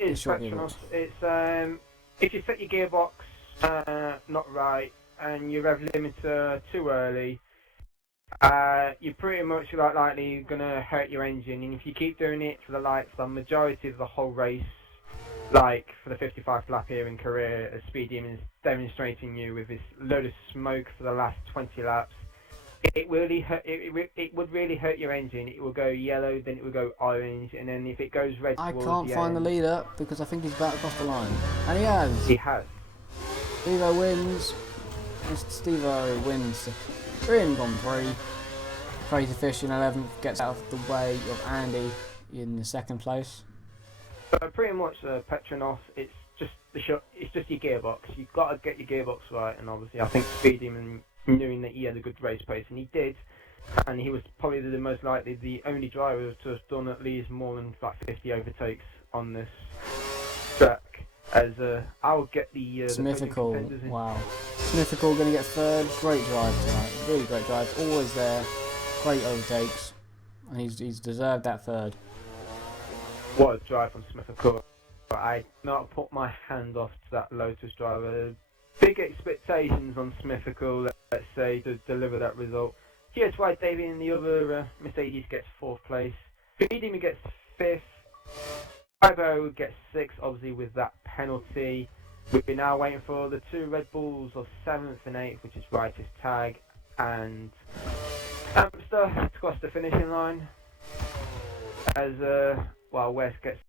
is short Petronas. gearbox. It's if you set your gearbox not right and you rev limiter too early, you're pretty much likely gonna hurt your engine. And if you keep doing it for the majority of the whole race, like for the 55th lap here in Korea, as Speed Demon is demonstrating you with this load of smoke for the last 20 laps, it would really hurt your engine. It will go yellow, then it will go orange, and then if it goes red I towards can't the find end, the leader because I think he's about to cross the line. And he has! He has. Steve-O wins. Mr. Steve-O wins. 3 in Grand Prix. Crazy Fish in 11th gets out of the way of Andy in the 2nd place. So pretty much Petronas, it's just your gearbox. You've got to get your gearbox right, and obviously I think Speed Demon, knowing that he had a good race pace, and he did, and he was probably the most likely the only driver to have done at least more than 50 overtakes on this track. As I'll get the Smithical, in. wow. Smithical going to get 3rd. Great drive tonight. Really great drive. Always there. Great overtakes. And he's deserved that 3rd. What a drive from Smithical. I not put my hand off to that Lotus driver. Big expectations on Smithical, let's say, to deliver that result. GSY Davey in the other Mercedes gets 4th place. Speedy gets 5th. Ivo gets 6th, obviously with that penalty. We're now waiting for the 2 Red Bulls of 7th and 8th, which is Righteous Tag and Amster to cross the finishing line. As West gets